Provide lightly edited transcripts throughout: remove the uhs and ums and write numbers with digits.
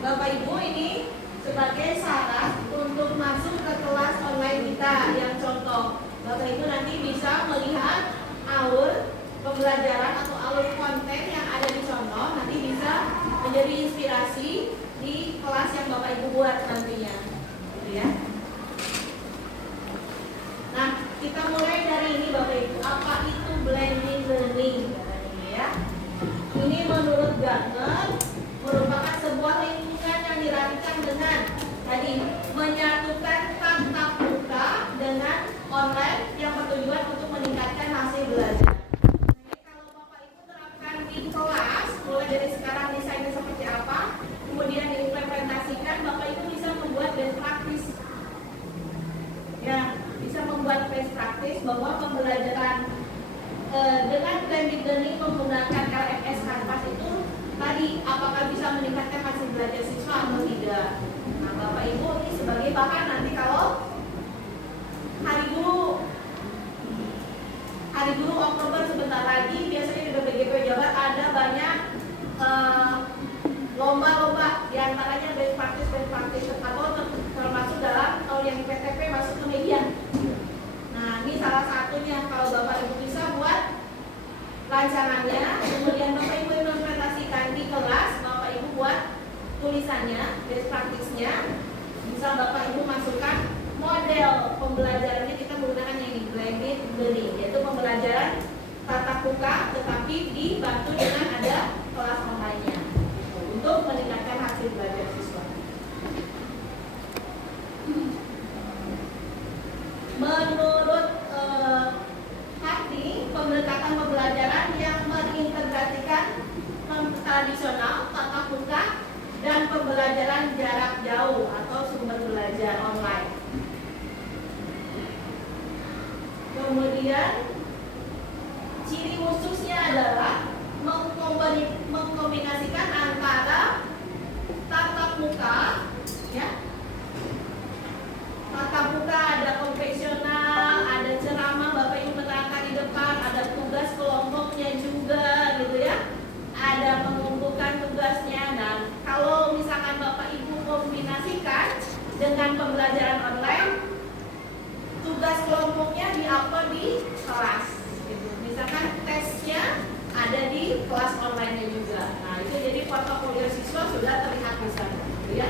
Bapak Ibu ini sebagai syarat untuk masuk ke kelas online kita yang contoh. Bapak Ibu nanti bisa melihat alur pembelajaran atau alur konten yang ada di contoh, nanti bisa menjadi inspirasi di kelas yang Bapak Ibu buat nantinya, gitu ya. Nah, kita mulai dari ini Bapak Ibu, apa itu blended learning? Ini ya. Ini menurut Gartner merupakan sebuah lingkungan yang dirancang dengan tadi menyatukan tatap muka dengan online yang bertujuan untuk meningkatkan hasil belajar. Jadi kalau Bapak Ibu terapkan di kelas, mulai dari sekarang desainnya seperti apa, kemudian diimplementasikan, Bapak Ibu bisa membuat best practice. Ya, bisa membuat best practice bahwa pembelajaran dengan blended learning menggunakan LMS Canvas itu tadi apakah bisa meningkatkan hasil belajar siswa atau tidak. Nah, Bapak Ibu ini sebagai bahan nanti kalau Hari Guru Oktober sebentar lagi, biasanya di BPGP Jabar ada banyak lomba-lomba, diantaranya best practice atau termasuk dalam kalau yang PTP masuk ke media. Nah, ini salah satunya kalau Bapak Ibu bisa buat rancangannya, kemudian Bapak Ibu implementasikan di kelas, Bapak Ibu buat tulisannya, best practice-nya, bisa Bapak Ibu masukkan model pembelajarannya. Kita menggunakan yang ini blended learning, yaitu pembelajaran tatap muka tetapi dibantu dengan ada kelas online-nya untuk meningkatkan hasil belajar siswa. Menurut Hati, pendekatan pembelajaran yang mengintegrasikan tradisional, tatap muka, dan pembelajaran jarak jauh atau sumber belajar online. Kemudian ciri khususnya adalah mengkombinasikan antara tatap muka, ya, tatap muka ada konvensional, ada ceramah Bapak Ibu menerangkan di depan, ada tugas kelompoknya juga, gitu ya, ada mengumpulkan tugasnya. Dan kalau misalkan Bapak Ibu kombinasikan dengan pembelajaran online, tugas kelompoknya di-upload di kelas, gitu. Misalkan tesnya ada di kelas online-nya juga. Nah, itu jadi portofolio siswa sudah terlihat di sana, gitu ya.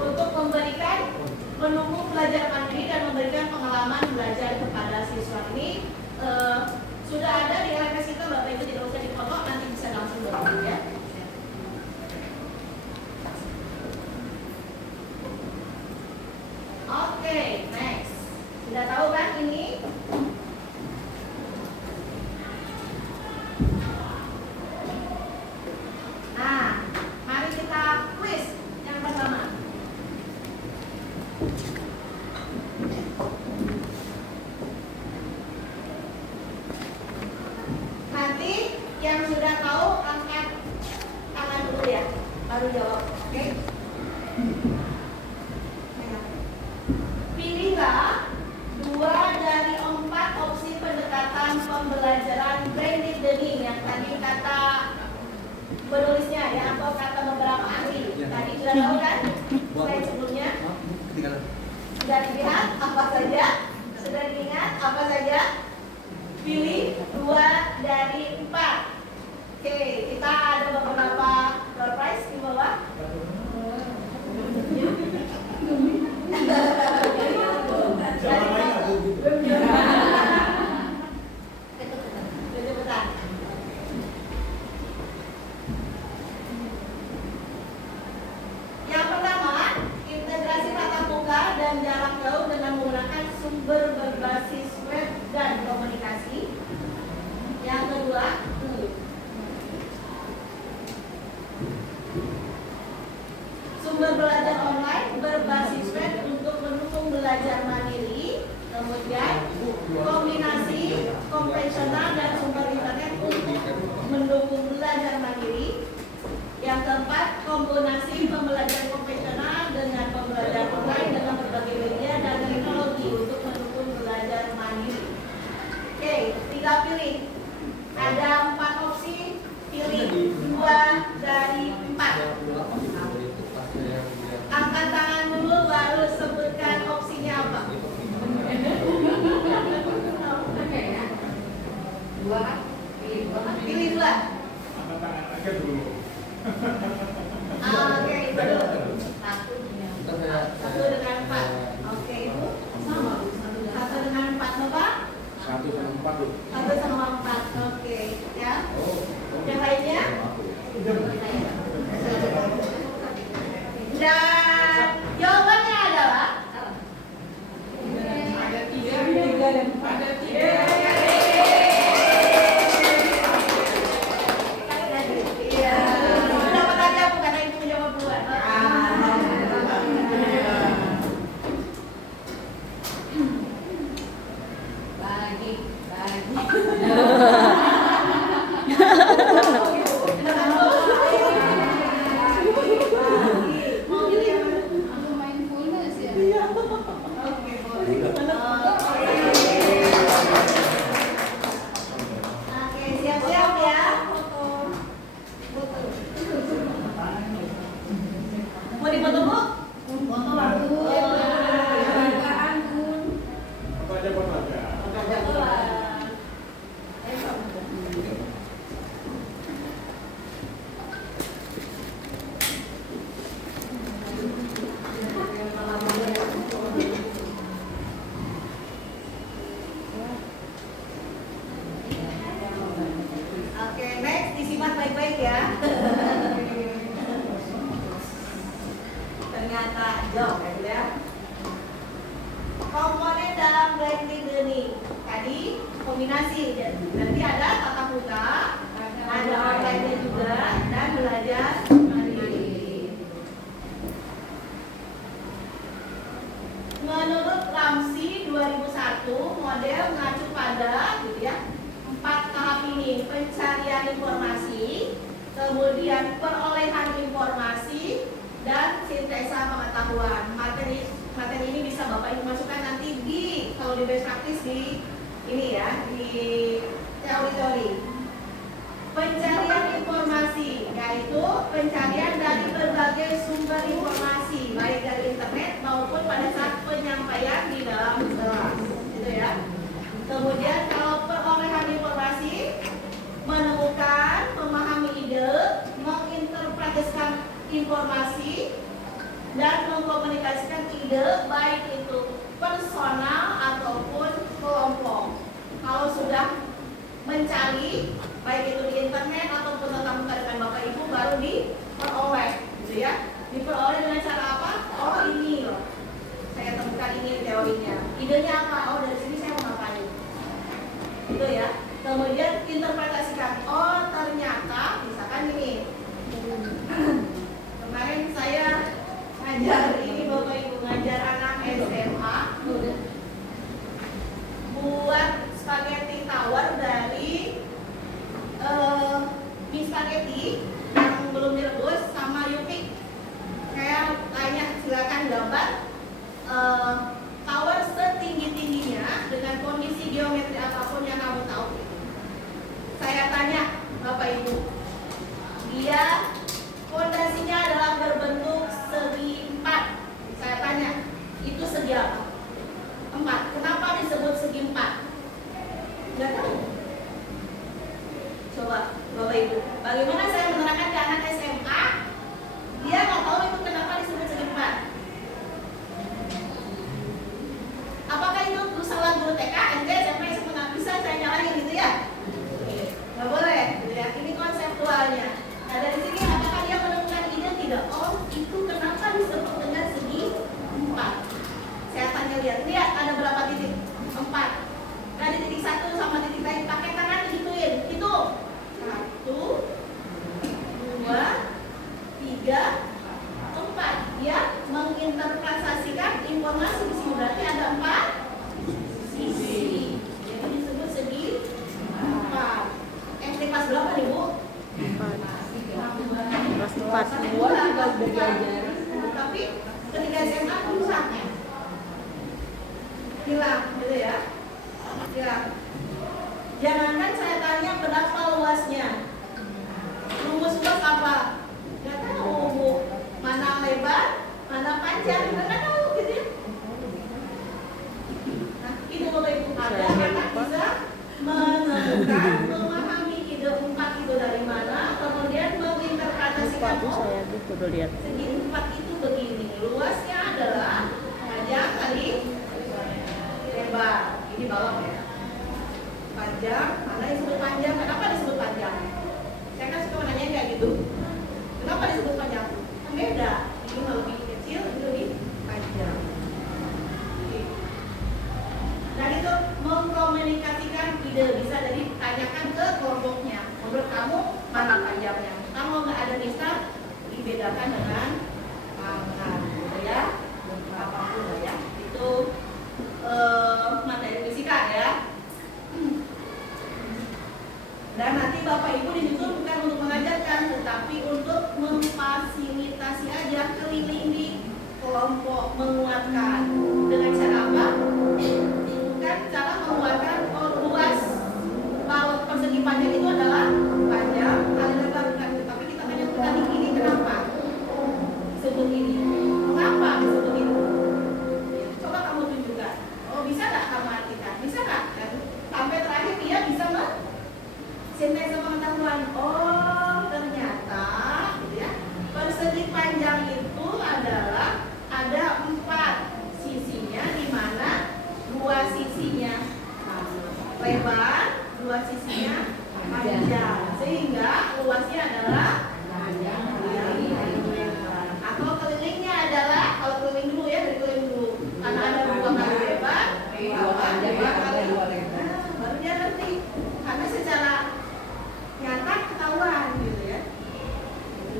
Untuk memberikan menunggu belajar mandiri dan memberikan pengalaman belajar kepada siswa ini sudah ada di LMS kita, Bapak Ibu tidak usah dipoto, nanti bisa langsung download ya. Oke, next. Sudah tahu kan ini? Nah, mari kita quiz yang pertama. Nanti yang sudah tahu angkat tangan dulu ya, baru jawab. Oke? Pilihlah 2 dari 4 opsi pendekatan pembelajaran blended learning yang tadi kata penulisnya ya, atau kata beberapa ahli. Tadi sudah tahu kan? Slide sebelumnya. Sudah dilihat apa saja? Sudah diingat apa saja? Pilih 2 dari 4. Oke, kita ada beberapa door prize di bawah. Yang pertama, integrasi tatap muka dan jarak jauh dengan menggunakan sumber berbasis web dan komunikasi. Yang kedua, sumber belajar online berbasis web untuk mendukung belajar mandiri. Kemudian kombinasi konvensional dan sumber internet untuk mendukung belajar mandiri. Yang keempat, kombinasi pembelajaran konvensional dengan pembelajaran online dengan berbagai media dan teknologi untuk mendukung belajar mandiri. Oke, tinggal pilih. Ada 4 opsi, pilih 2 dari 4. Pilih dua. Angkat tangan aja dulu. Oke, itu dulu. Satu dengan 4. Oke, Ibu. Satu dengan 4, Bapak. 1 sama 4 tuh. 1 sama 4. Oke, ya. Yang lainnya? Dan jawabannya adalah Ada 3 dan 4. Ada 3. iya. Dapat aja bukan karena Ibu menjawab duluan. Bagi. Mau pilih yang mana? Aku mindfulness ya. Oke, boleh. Oke, siap-siap ya. Mau dipoto, Bu? Foto bagus. Keluargaan pun. Foto aja, foto aja. Oke, next disimak baik-baik ya. Ternyata jauh ya. Komponen dalam blended learning tadi kombinasi, nanti ada tatap muka, ada online-nya juga, dan belajar mandiri. Menurut Ramsey 2001, model mengacu pada gitu ya, 4 tahap ini: pencarian informasi, kemudian perolehan informasi, dan sintesa pengetahuan. Materi ini bisa Bapak Ibu masukkan nanti di, kalau di best practice di ini ya, di teori-teori. Pencarian informasi, yaitu pencarian dari berbagai sumber informasi, baik dari internet maupun pada saat penyampaian di dalam kelas, gitu ya. Kemudian kalau perolehan informasi, menemukan, memahami ide, menginterpretasikan informasi, dan mengkomunikasikan ide baik itu personal ataupun kelompok. Kalau sudah mencari baik itu di internet ataupun tatap muka dengan Bapak Ibu, baru diperoleh, gitu ya. Diperoleh dengan cara apa? Oh, ini loh, saya temukan ini teorinya. Idenya apa? Oh, dari sini saya mau ngapain? Gitu ya. Kemudian interpretasikan. Oh, ternyata misalkan ini. Kemarin saya ngajar ini Bapak Ibu, ngajar anak SMA buat spaghetti tower dari mie spaghetti yang belum direbus sama Yupi. Saya tanya, silakan gambar tower setinggi-tingginya dengan kondisi geometri apapun yang kamu tahu. Saya tanya Bapak Ibu, dia fondasinya adalah berbentuk segi 4. Saya tanya, itu segi apa? 4. Kenapa disebut segi 4? Nggak tahu. Coba Bapak Ibu, bagaimana saya menerangkan ke anak SMA, dia nggak tahu itu kenapa disebut segi 4. Apakah itu salah guru TK, SD, SMP, SMA? Bisa saya nyalahin gitu ya? Nggak boleh, gitu ya. Ini konseptualnya. Nah, dari sini apakah dia menemukan ide tidak? Oh, itu kenapa disebut dengan segi 4? Saya tanya, lihat ada berapa titik? 4. Nah, di titik 1 sama titik lain pakai tangan digituin. Itu 1, 2, 3, 4. Dia menginterpretasikan informasi di sini, berarti ada 4 sisi. Jadi disebut segi 4. SD kelas berapa nih, Bu? Kelas 4. Tapi ketika SMA rusak, hilang, gitu ya. Hilang. Jangankan saya tanya berapa luasnya, rumus luas apa? Gak tahu, Bu. Mana lebar, mana panjang, nggak tahu, gitu ya. Nah, itu Bapak Ibu, ada anak bisa menemukan dikasihkan saya kudu lihat. segi 4 itu begini. Luasnya adalah panjang kali lebar. Ini bawah ya. Panjang, mana disebut panjang? Kenapa disebut panjang? Saya kan suka nanya kayak gitu. Kenapa disebut panjang? Beda. Ini lebih kecil, ini lebih panjang. Dan itu mengkomunikasikan ide, bisa dari tanyakan ke kelompoknya. Menurut kamu mana panjangnya? Kalau nggak ada misal, dibedakan dengan pangkat, gitu ya. Apapun lah ya. Itu materi fisika ya. Dan nanti Bapak Ibu dituntut bukan untuk mengajarkan, tetapi untuk memfasilitasi aja, keliling di kelompok, menguatkan. Dengan cara apa? Kan cara menguatkan luas kalau persegi panjang itu adalah panjang kali lebar, bukan. Tapi kita hanya tadi ini kenapa disebut ini? Mengapa disebut itu? Coba kamu tunjukkan. Oh, bisa nggak kamu artikan? Bisa nggak? Dan sampai terakhir dia bisa sintesa pengetahuan. Oh, ternyata gitu ya. Persegi panjang itu adalah ada 4 sisinya, di mana 2 sisinya lebar, 2 sisinya panjang, sehingga luasnya adalah panjang lebar. Atau kelilingnya adalah, kalau keliling dulu ya, dari keliling dulu, karena ada 2 kali lebar, 2 kali lebar, baru dia ngerti. Karena secara nyata ketahuan gitu ya.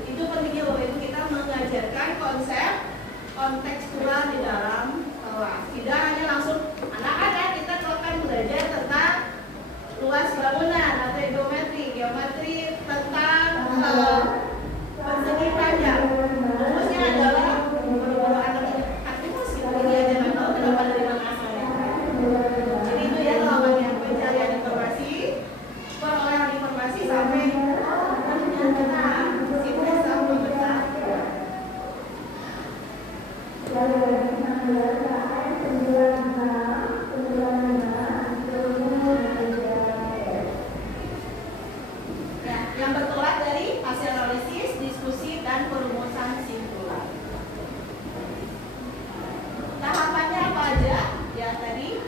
Itu pentingnya Bapak Ibu kita mengajarkan konsep kontekstual di dalam kelas. Tidak hanya langsung anak-anak, kita akan belajar tentang luas bangunan atau geometri tentang persegi panjang. Rumusnya adalah guru-guru aktivitas gitu. Ini aja nggak tahu kenapa dari mana asalnya. Jadi itu ya lawannya, pencarian informasi, perolehan informasi sampai ternyata sintesa pemecah. Nah, yang bertolak dari hasil analisis, diskusi, dan perumusan simpulan. Tahapannya apa aja? Ya tadi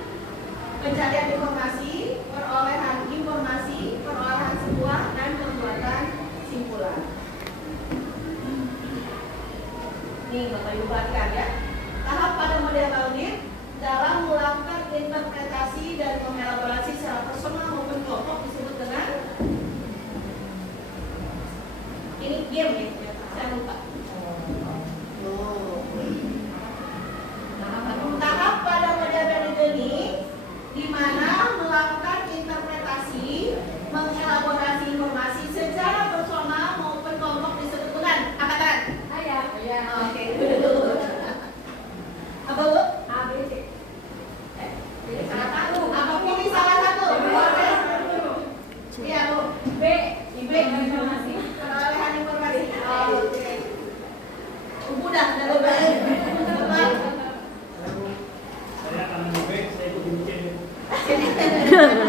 pencarian informasi, perolehan informasi, perolehan sebuah, dan pembuatan simpulan. Nih Bapak Ibu perhatikan ya. Tahap pada model audit dalam melakukan interpretasi dan mengelaborasi secara personal maupun kelompok disebut dengan ini game ya, saya lupa. Tahap pada model ini di mana melakukan interpretasi, mengelaborasi informasi secara personal maupun kelompok disebut dengan apa kan? Oke, dulu. Apa Bu? A, B, C. Salah satu. Apa pilih salah satu? Iya Bu. B. Informasi. Perolehan informasi. Oke. Udah lupa. Saya akan lebih saya ikut bikin.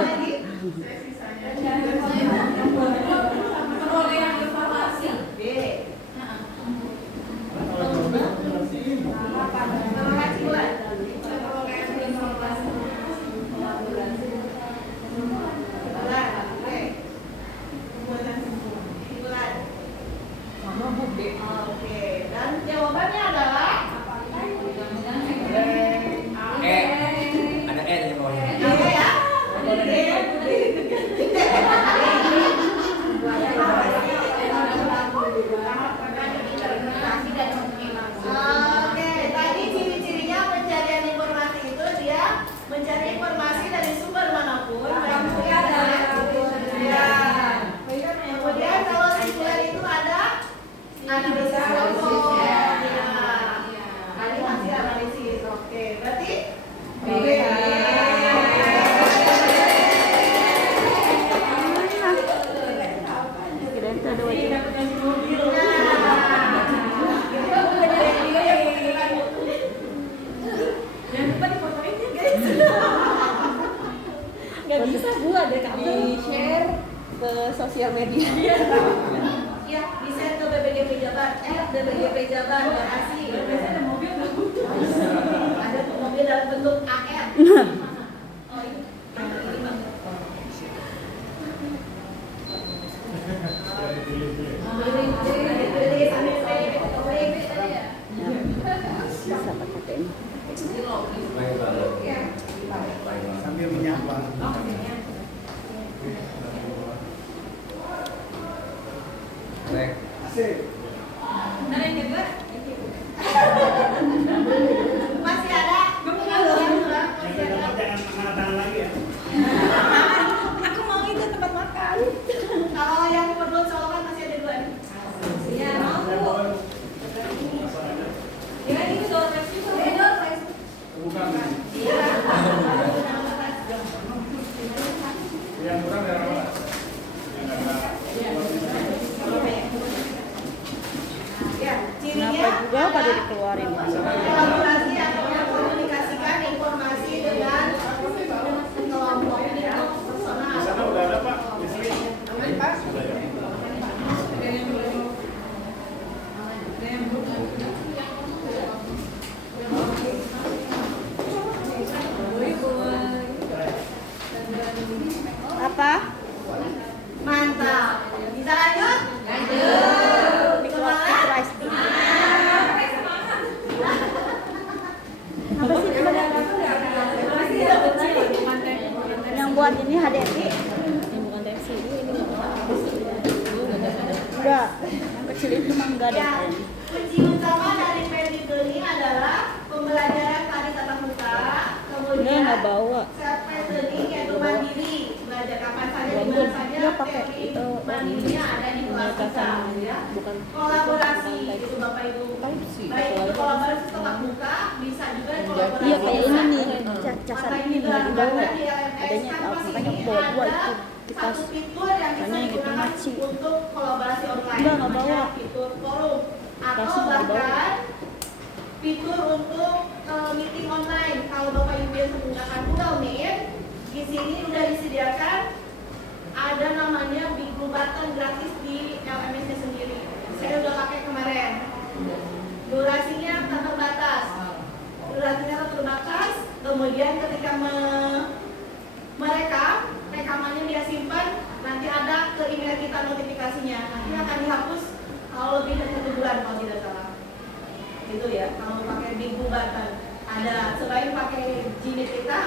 Lagi. Perolehan informasi. B. Oke, dan jawabannya adalah Ada E di bawahnya. ya. Oke, tadi ciri-cirinya pencarian informasi itu dia mencari informasi dari sumber manapun, kemudian adalah kemudian. Kemudian kalau simpulan itu ada analisis kelompok. Tadi hasil analisis. Oke, berarti Kirain tuh ada wajah. Nggak bisa Bu, ada kamu Di share ke sosial media. ya di share ke BBGP Jabar, DBGP Jabar, Bekasi. Biasanya ada mobil nggak, Bu? Ada tuh mobil dalam bentuk AR. Oh ini, ini Bang. Beli sambil beli tadi ya. Bisa pakai TN. Sambil menyapa. Asik. Ada yang kedua? Masih ada? Yang kedua jangan angkat tangan lagi ya. Aku mau itu tempat makan. Kalau yang perlu solokan masih ada dua nih. Ya mau, Saya Bu. bawa. Ya ini door prize juga. Door prize. Bukan. Iya. Yang kurang dari mana? Yang ada. Ya, cirinya Kenapa juga pada dikeluarin? kolaborasi atau mengkomunikasikan informasi dengan kelompok itu personal. Di sana udah ada Pak. Di sini. Apa? Mantap. Bisa lanjut? Dikeluar surprise. Apa sih yang buat ini HDMI? Ini bukan TFC, ini enggak. Yang kecil itu mah enggak ada. Ya, kunci utama dari PDD ini adalah pembelajaran tari tatap muka, kemudian Nggak bawa. self learning yaitu mandiri, belajar kapan saja di mana saja, Dia pakai teori itu mandirinya ada di kelas kita, ya. bukan Kolaborasi itu Bapak Ibu, baik itu kolaborasi tatap muka, bisa juga kolaborasi. Iya kayak ini nih, casan Makanya ini juga nggak dibawa. di LMS Adanya kan tahu, pas makanya ini bawa dua ada itu di tas. satu fitur yang bisa Karena yang itu digunakan maci. untuk kolaborasi online, Enggak bawa. namanya fitur forum atau Tasnya nggak dibawa. bahkan fitur untuk meeting online. Kalau Bapak Ibu yang menggunakan Google Meet, di sini sudah disediakan ada namanya Big Blue Button gratis di LMS-nya sendiri. Saya udah pakai kemarin. Durasinya tak terbatas. Kemudian ketika merekam, rekamannya dia simpan, nanti ada ke email kita notifikasinya. Nanti akan dihapus kalau lebih dari 1 bulan kalau tidak salah. Itu ya, kalau pakai Big Blue Button. Ada selain pakai Gmail kita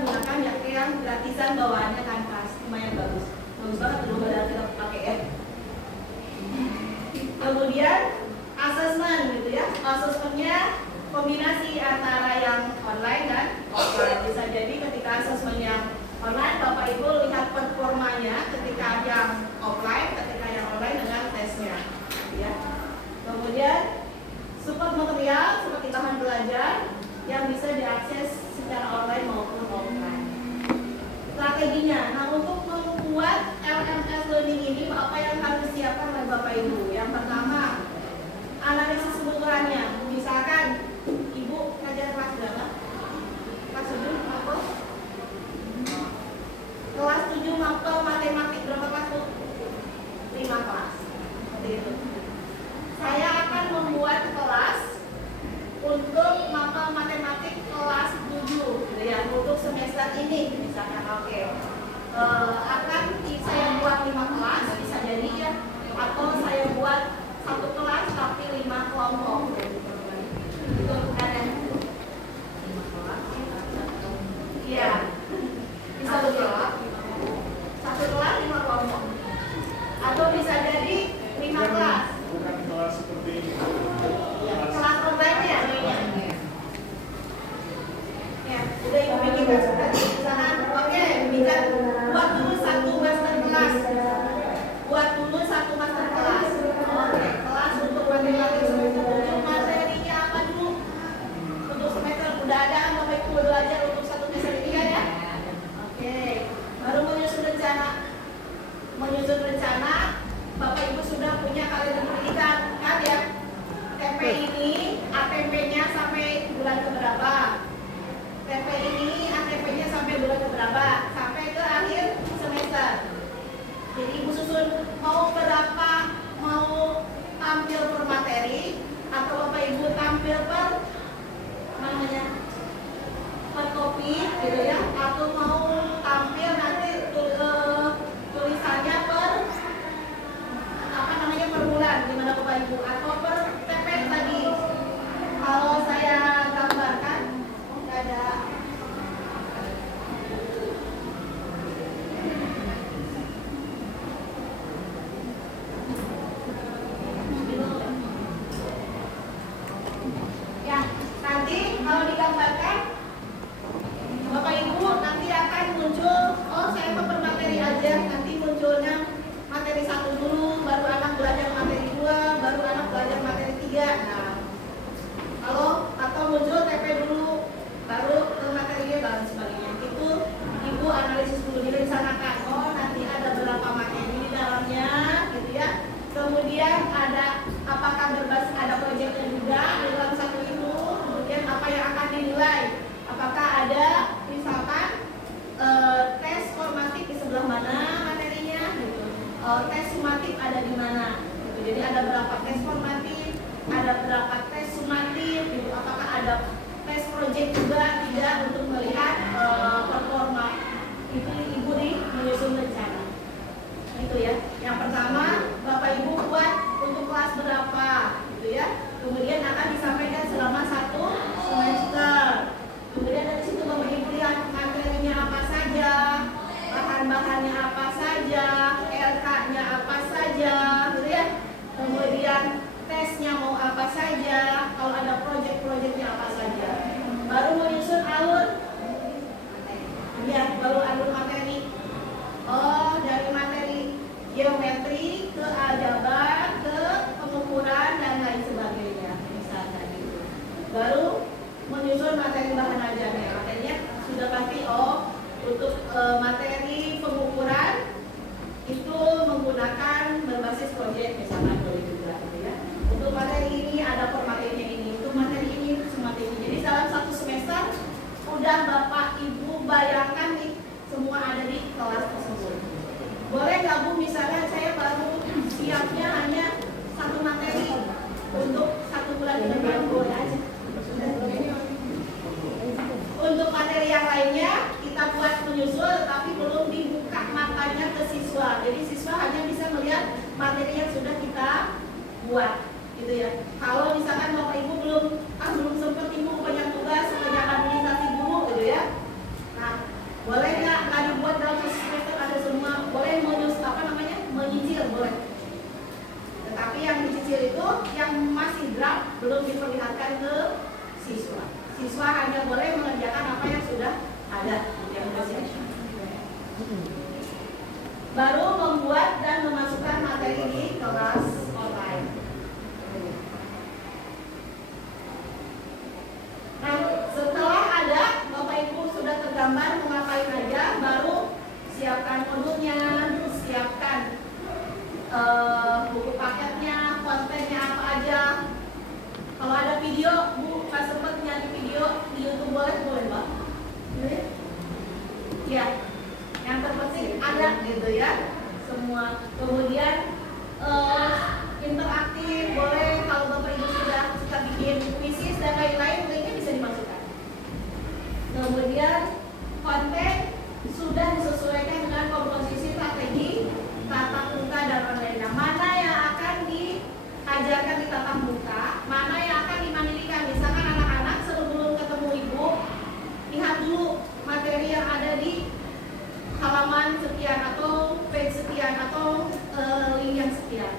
gunakan yang gratisan bawaannya Kanvas, lumayan bagus. Bagus banget dulu padahal kita pakai ya. Kemudian assessment gitu ya. Assessmentnya kombinasi antara yang online dan offline. Bisa jadi ketika assessment yang online Bapak Ibu lihat performanya ketika yang offline, ketika yang online dengan tesnya ya. Kemudian support material seperti bahan belajar yang bisa diakses secara online maupun offline. Strateginya, nah untuk membuat LMS Learning ini apa yang harus disiapkan oleh Bapak Ibu? Yang pertama, analisis kebutuhannya. Misalkan Ibu ngajar kelas berapa? Kelas 7 mapel? Kelas 7 mapel matematik berapa kelas Bu? 5 kelas. Seperti itu. Saya akan membuat kelas untuk mapel matematik kelas 7 gitu ya, untuk semester ini misalkan oke. Akan saya buat 5 kelas bisa jadi ya, atau saya buat 1 kelas tapi 5 kelompok. Itu ada 5 kelas. Iya. Bisa begitu. 1 kelas 5 kelompok. Atau bisa jadi 5 kelas. Bukan kelas seperti ini. Kelas online ya. Ya, udah Ibu bikin kan misalkan, oke, bikin buat dulu 1 master kelas. Buat dulu 1 master kelas. Oke, kelas untuk matematik semester 7 materinya apa dulu? Untuk semester udah ada Bapak Ibu belajar untuk 1 semester ini kan ya? Oke, baru menyusun rencana. Menyusun rencana, Bapak Ibu sudah punya kalender pendidikan kan ya? TP ini ATP-nya sampai bulan keberapa? TP ini ATP-nya sampai materi atau Bapak Ibu tampil per namanya per topik gitu ya, atau mau tampil nanti tulisannya per apa namanya per bulan gimana Bapak Ibu, atau per TP tadi. Kalau saya gambarkan nggak ada. Ya, nanti kalau digambarkan Bapak Ibu nanti akan muncul, oh saya mau bermateri aja, nanti munculnya materi 1 dulu, baru anak belajar materi 2, baru anak belajar materi 3. Nah, kalau atau muncul TP dulu, baru ke materinya, baru sebagainya. Itu Ibu analisis dulu, direncanakan. Oh nanti ada berapa materi di dalamnya, gitu ya. Kemudian ada apakah berbasis ada proyeknya juga di dalam satu itu. Kemudian apa yang akan dinilai? Apakah ada misalkan tes formatif di sebelah mana materinya, gitu. Tes sumatif ada di mana, gitu. Jadi ada berapa tes formatif, ada berapa tes sumatif, gitu. Apakah ada tes proyek juga, tidak, untuk melihat performa. Itu Ibu nih menyusun rencana. Itu ya. Yang pertama Bapak Ibu buat untuk kelas berapa, gitu ya. Kemudian akan disampaikan selama 1 semester. Kemudian dari situ Bapak Ibu lihat materinya apa saja, bahan-bahannya apa saja, LK-nya apa saja, gitu ya. Kemudian tesnya mau apa saja, kalau ada proyek-proyeknya apa saja. Baru menyusun alur, ya baru alur materi. Oh dari materi geometri ke aljabar ke pengukuran dan lain sebagainya, misalnya gitu. Baru menyusun materi bahan ajarnya. Materinya sudah pasti, oh untuk materi pengukuran itu menggunakan berbasis proyek, misalnya boleh juga gitu ya. Untuk materi ini ada per materinya ini, untuk materi ini materi ini. Jadi dalam 1 semester udah Bapak Ibu bayangkan nih semua ada di kelas tersebut. Boleh nggak Bu, misalnya saya baru siapnya hanya 1 materi untuk 1 bulan ke depan, boleh aja. Untuk materi yang lainnya kita buat menyusul, tapi belum dibuka matanya ke siswa. Jadi siswa hanya bisa melihat materi yang sudah kita buat, gitu ya. Kalau misalkan Bapak Ibu belum sempat, Ibu banyak tugas, banyak administrasi dulu, gitu ya. Nah, boleh nggak dibuat dalam semester ada semua? Boleh menyicil, boleh. Tetapi yang dicicil itu yang masih draft belum diperlihatkan ke siswa. Siswa hanya boleh mengerjakan apa yang sudah ada, yang masih ada. Baru membuat dan memasukkan materi di kelas online. Nah, setelah ada Bapak Ibu sudah tergambar mau ngapain aja, baru siapkan modulnya, siapkan buku paketnya, kontennya apa aja. Kalau ada video, Bu, pas sempat nyari video di YouTube boleh Mbak? Ya, yang terpenting ada gitu ya, semua. Kemudian interaktif boleh, kalau Bapak Ibu sudah suka bikin kuisis dan lain-lain, linknya bisa dimasukkan. Kemudian konten sudah disesuaikan dengan komposisi strategi tatap muka dan online. Nah, mana yang akan diajarkan di tatap muka, mana yang akan dimandirikan. Misalkan anak-anak sebelum ketemu Ibu, lihat dulu materi yang ada di halaman sekian atau page sekian atau link yang sekian.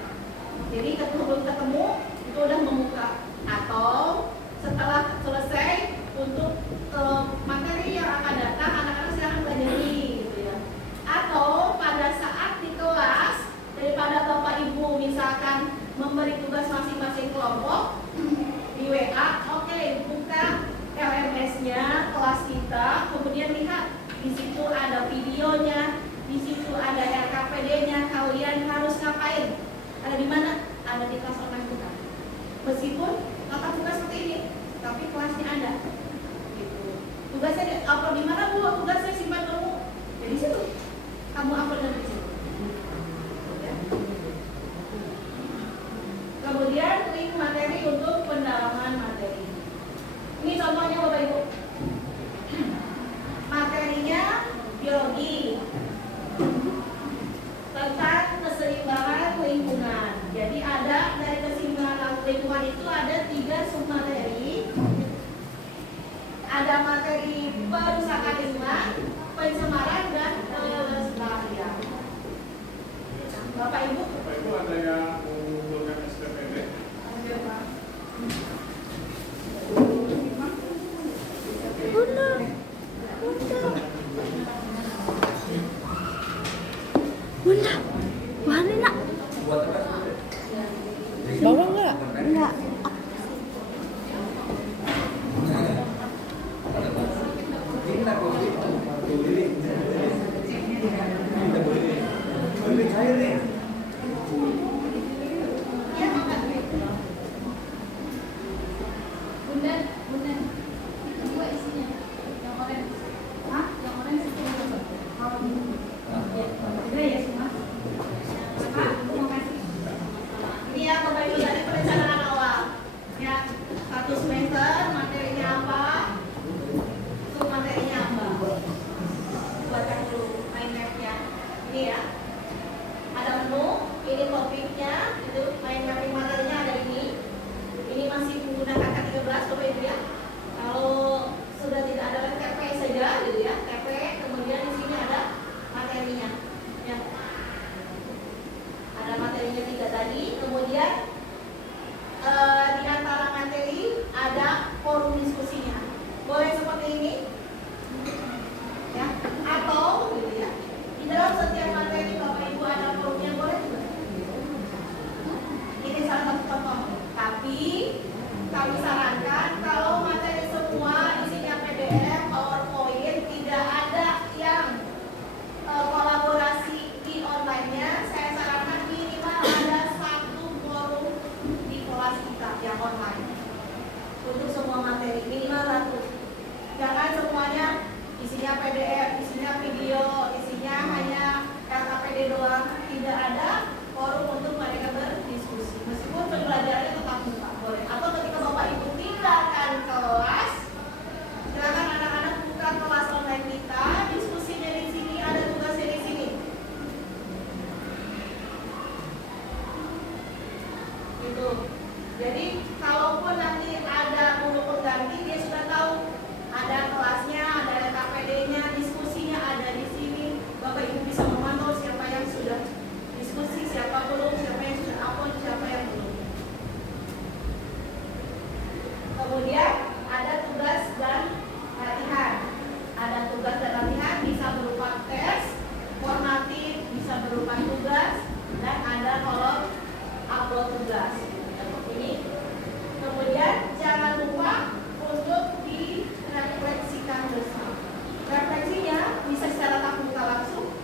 Jadi sebelum ketemu itu udah membuka, atau setelah selesai untuk materi yang akan datang, anak-anak silahkan pelajari gitu ya. Atau pada saat di kelas, daripada Bapak Ibu misalkan memberi tugas masing-masing kelompok di WA, oke, buka LMS-nya kelas kita, kemudian lihat di situ ada videonya, di situ ada RKPD-nya, kalian harus ngapain? Ada di mana? Ada di kelas online kita. Meskipun tatap muka seperti ini, tapi kelasnya ada. Gitu. Tugasnya upload di mana, Bu? Tugasnya simpan dulu. Jadi situ. Kamu upload di situ. Ya. Kemudian link materi untuk pendalaman materi. Ini contohnya Bapak Ibu. Materinya biologi tentang keseimbangan lingkungan. Jadi ada dari keseimbangan lingkungan itu ada 3 submateri. Ada materi perusakan lingkungan, pencemaran dan kelestarian. Bapak Ibu ada yang mengumpulkan SPPD? Bunda. Mana nak? Bawa nggak? Enggak. ini ya Bapak Ibu dari perencanaan awal. Ya, 1 semester materinya apa? Submaterinya apa? Buatkan dulu mind map-nya. Ini ya. Ada menu, ini topiknya, itu mind mapping materinya ada ini. Ini masih menggunakan K13 Bapak Ibu ya. Kalau sudah tidak ada TP saja gitu ya, TP, kemudian di sini ada materinya. Ya. Ada materinya 3 tadi, kemudian di antara materi ada forum diskusinya. Boleh seperti ini, ya? Atau gitu ya. Di dalam setiap materi Bapak Ibu ada forumnya, boleh juga. Ini salah satu contoh. Tapi kami sarankan kalau materi semua isinya PDF, PowerPoint, tidak ada yang kolaborasi di online-nya, saya sarankan minimal ada 1 forum di kelas kita yang online untuk semua materi, minimal 1. Jangan semuanya isinya PDF, isinya video, isinya hanya KKPD doang, tidak ada forum untuk mereka berdiskusi. Meskipun pembelajarannya tetap muka, boleh. Atau ketika Bapak Ibu tinggalkan kelas, silakan anak-anak buka kelas online kita, diskusinya di sini, ada tugasnya di sini. Gitu. Jadi kalaupun nanti ada guru pengganti, dia sudah tahu ada kelasnya, ada KPD-nya, diskusinya ada di sini. Bapak Ibu bisa memantau siapa yang sudah diskusi, siapa belum, siapa yang sudah upload, siapa yang belum. Kemudian ada tugas dan latihan. Ada tugas dan latihan bisa berupa tes, formatif, bisa berupa tugas, dan ada kolom upload tugas. Ini. Kemudian jangan lupa untuk direfleksikan bersama. Refleksinya bisa secara tatap muka langsung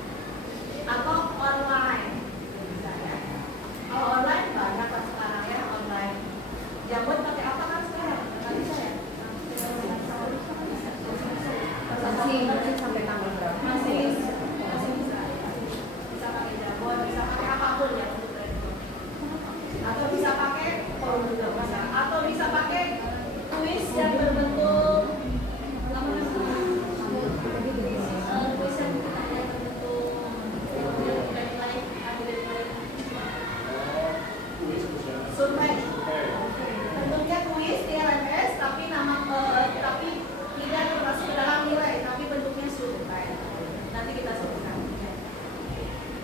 atau online. Bisa ya. Kalau online banyak lah sekarang ya online. Jamur pakai apa kan sekarang? Nggak bisa ya? Masih sampai tanggal berapa? Masih bisa. Bisa pakai jamur, bisa pakai apapun ya untuk training. Atau bisa pakai forum juga bisa. Atau bisa pakai kuis yang berbentuk apa namanya? Kuis yang berbentuk survei. Bentuknya kuis di LMS, tapi tapi tidak termasuk ke dalam nilai, tapi bentuknya survei. Nanti kita sebutkan.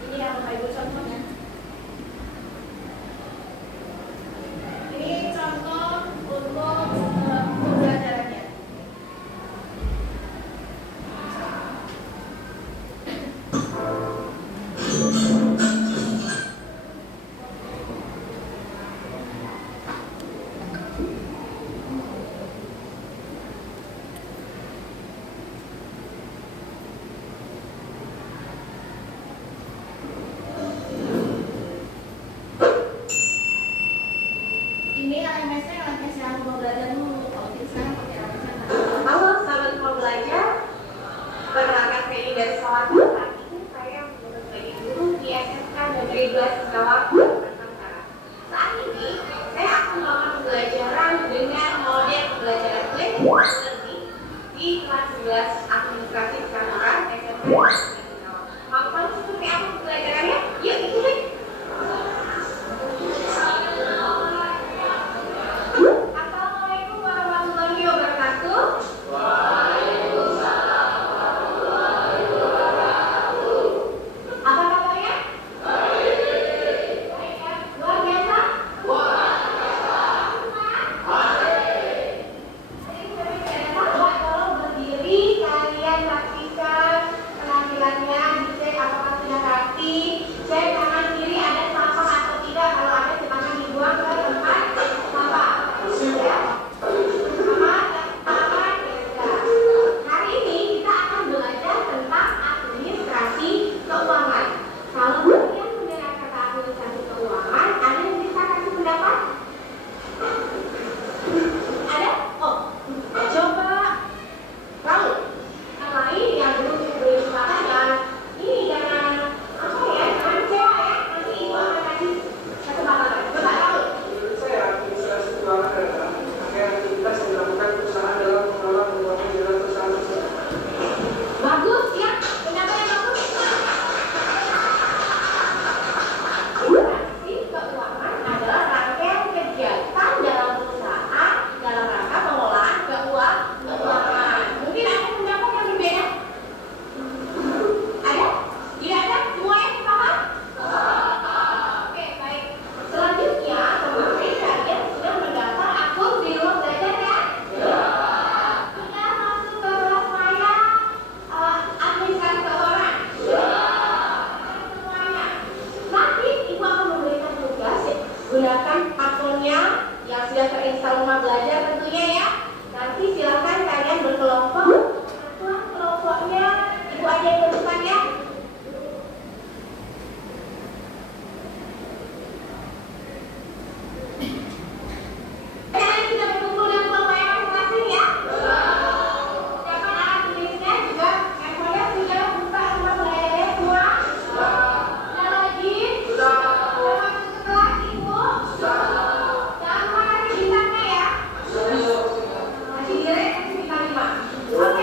Ini yang Bapak Ibu contohnya. Ini contoh untuk pembelajarannya. Ini LMS-nya LMS yang mau belajar dulu. Kalau tidak sekarang pakai LMS yang lain. Halo sahabat mau belajar, perkenalkan saya Ida Sawati. Saat ini saya menjadi sebagai guru di SMK Negeri 12 Singkawang, Nusantara. Saat ini saya akan membawakan sudah terinstall rumah belajar tentunya ya. Nanti silakan kalian berkelompok. Ketua kelompoknya ibu aja yang tentukan ya. Sekarang kita berkumpul dengan kelompok yang masing-masing ya. Siapa anak tulisnya juga handphonenya sudah buka rumah belajarnya semua. Sudah lagi? Sudah. Masuk ke kelas ibu? Jangan lupa kasih bintangnya ya. Masih direk kasih bintang 5.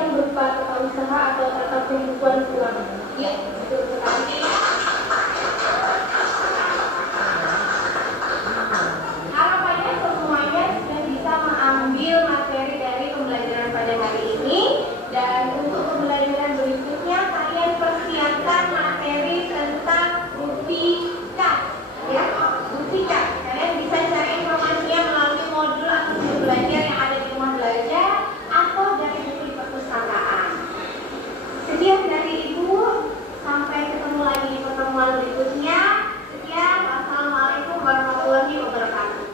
yang berupa tata usaha atau tata pembukuan keuangan. Ya, Betul sekali. Harapannya semuanya sudah bisa mengambil materi dari pembelajaran pada hari ini, dan untuk pembelajaran berikutnya kalian persiapkan materi tentang Rupiah, ya, Rupiah. Kalian bisa cari informasinya melalui modul atau buku belajar yang ada di rumah belajar atau dari buku di perpustakaan. Sekian dari Ibu, sampai ketemu lagi di pertemuan berikutnya. Sekian, wassalamualaikum warahmatullahi wabarakatuh.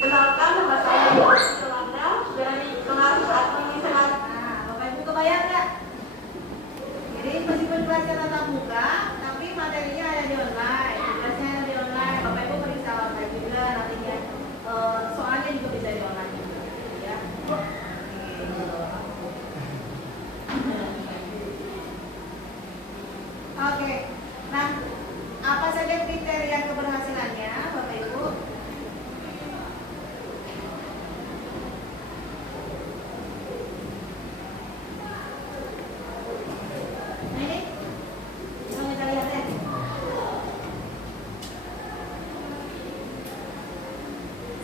Kenalkan, nama saya Yolanda dari kelas administrasi. nah, Bapak Ibu kebayang nggak? Jadi meskipun kelasnya tatap muka, tapi materinya ada di online. Kelasnya ada di online. Bapak Ibu periksa online juga nantinya. Soalnya juga bisa di online juga, ya. Oke. Nah, apa saja kriteria keberhasilannya, Bapak Ibu? Nah, ini bisa kita lihat ya.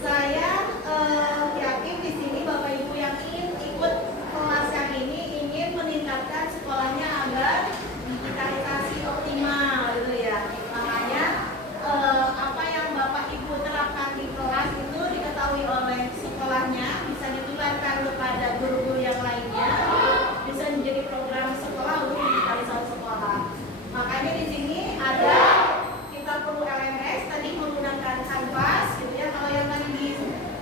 Saya yakin di sini Bapak Ibu yang ingin ikut kelas yang ini ingin meningkatkan sekolahnya agar digitalisasi optimal gitu ya. Makanya apa yang Bapak Ibu terapkan di kelas itu diketahui oleh sekolahnya, bisa ditularkan kepada guru-guru yang lainnya, bisa menjadi program sekolah untuk digitalisasi sekolah. Makanya di sini ada kita perlu LMS tadi menggunakan Canvas gitu ya. Kalau yang tadi di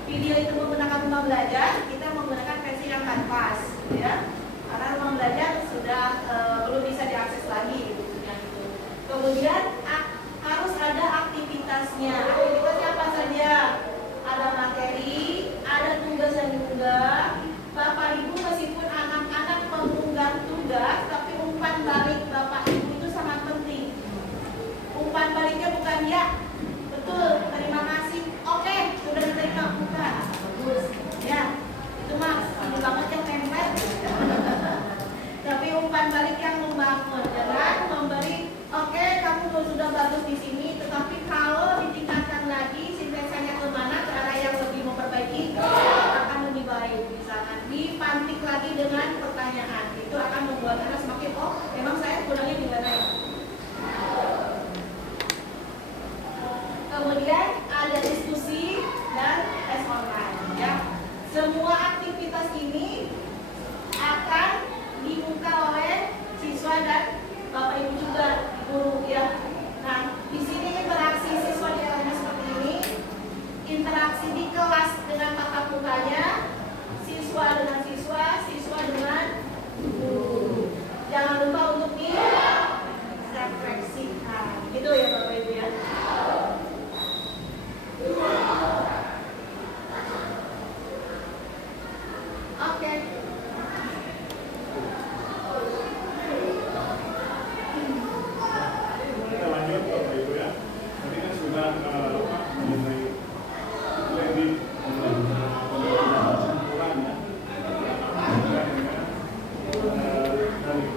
video itu menggunakan rumah belajar, kita menggunakan versi yang Canvas gitu ya. Karena rumah belajar sudah belum bisa diakses lagi gitu yang itu. Kemudian harus ada aktivitasnya. Aktivitasnya apa saja? Ada materi, ada tugas yang diunggah. Bapak Ibu meskipun anak-anak mengunggah tugas, tapi umpan balik Bapak Ibu itu sangat penting. Umpan baliknya bukan ya, betul, terima kasih, oke, sudah diterima, bukan, bagus, ya, itu mah ini banget yang template. Tapi umpan balik yang membangun, jangan memberi, oke, kamu sudah bagus di sini, tetapi kalau ditingkatkan lagi, sintesanya kemana, ke arah yang lebih memperbaiki, akan lebih baik, misalkan dipantik lagi dengan pertanyaan, itu akan membuat anak semakin, oh, memang saya kurangnya di mana ya? Kemudian ada diskusi dan tes online ya. Semua aktivitas ini akan dibuka oleh siswa dan Bapak Ibu juga guru ya. Nah, di sini interaksi siswa di LMS seperti ini. Interaksi di kelas dengan tatap mukanya, siswa dengan siswa, siswa dengan guru. Jangan lupa untuk direfleksikan. Gitu ya Bapak Ibu ya. Oke. Kita lanjut Bapak Ibu ya. Tadi kan sudah mengenai lebih kesimpulan ya. Dari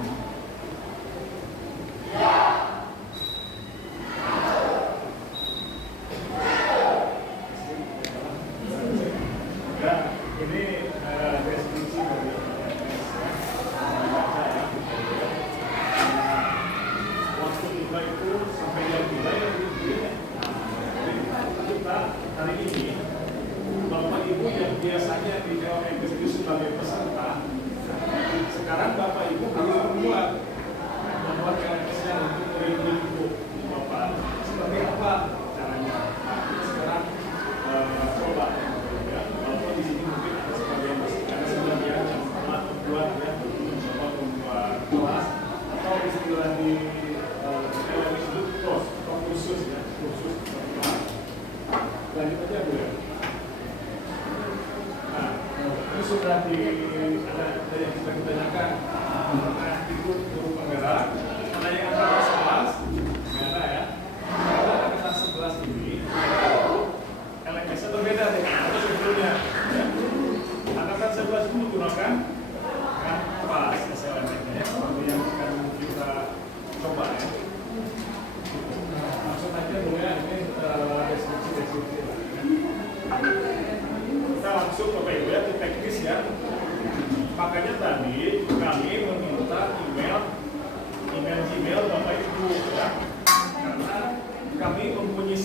ya, ini deskripsi dari waktu kita itu sampai jam 3 ya jadi kita hari ini Bapak Ibu yang biasanya di LMS itu sebagai peserta, sekarang Bapak Ibu harus membuat LMS-nya untuk review itu Bapak seperti apa caranya. Sekarang coba ya, walaupun di sini mungkin ada sebagian karena sebagian yang pernah membuat ya, mencoba membuat kelas atau istilah di LMS itu kursus ya, kursus seperti kelas. Lanjut aja Bu ya. Nah, ini sudah ada yang sudah ditanyakan pernah ikut guru penggerak, ada yang angkat kelas, nggak ada ya.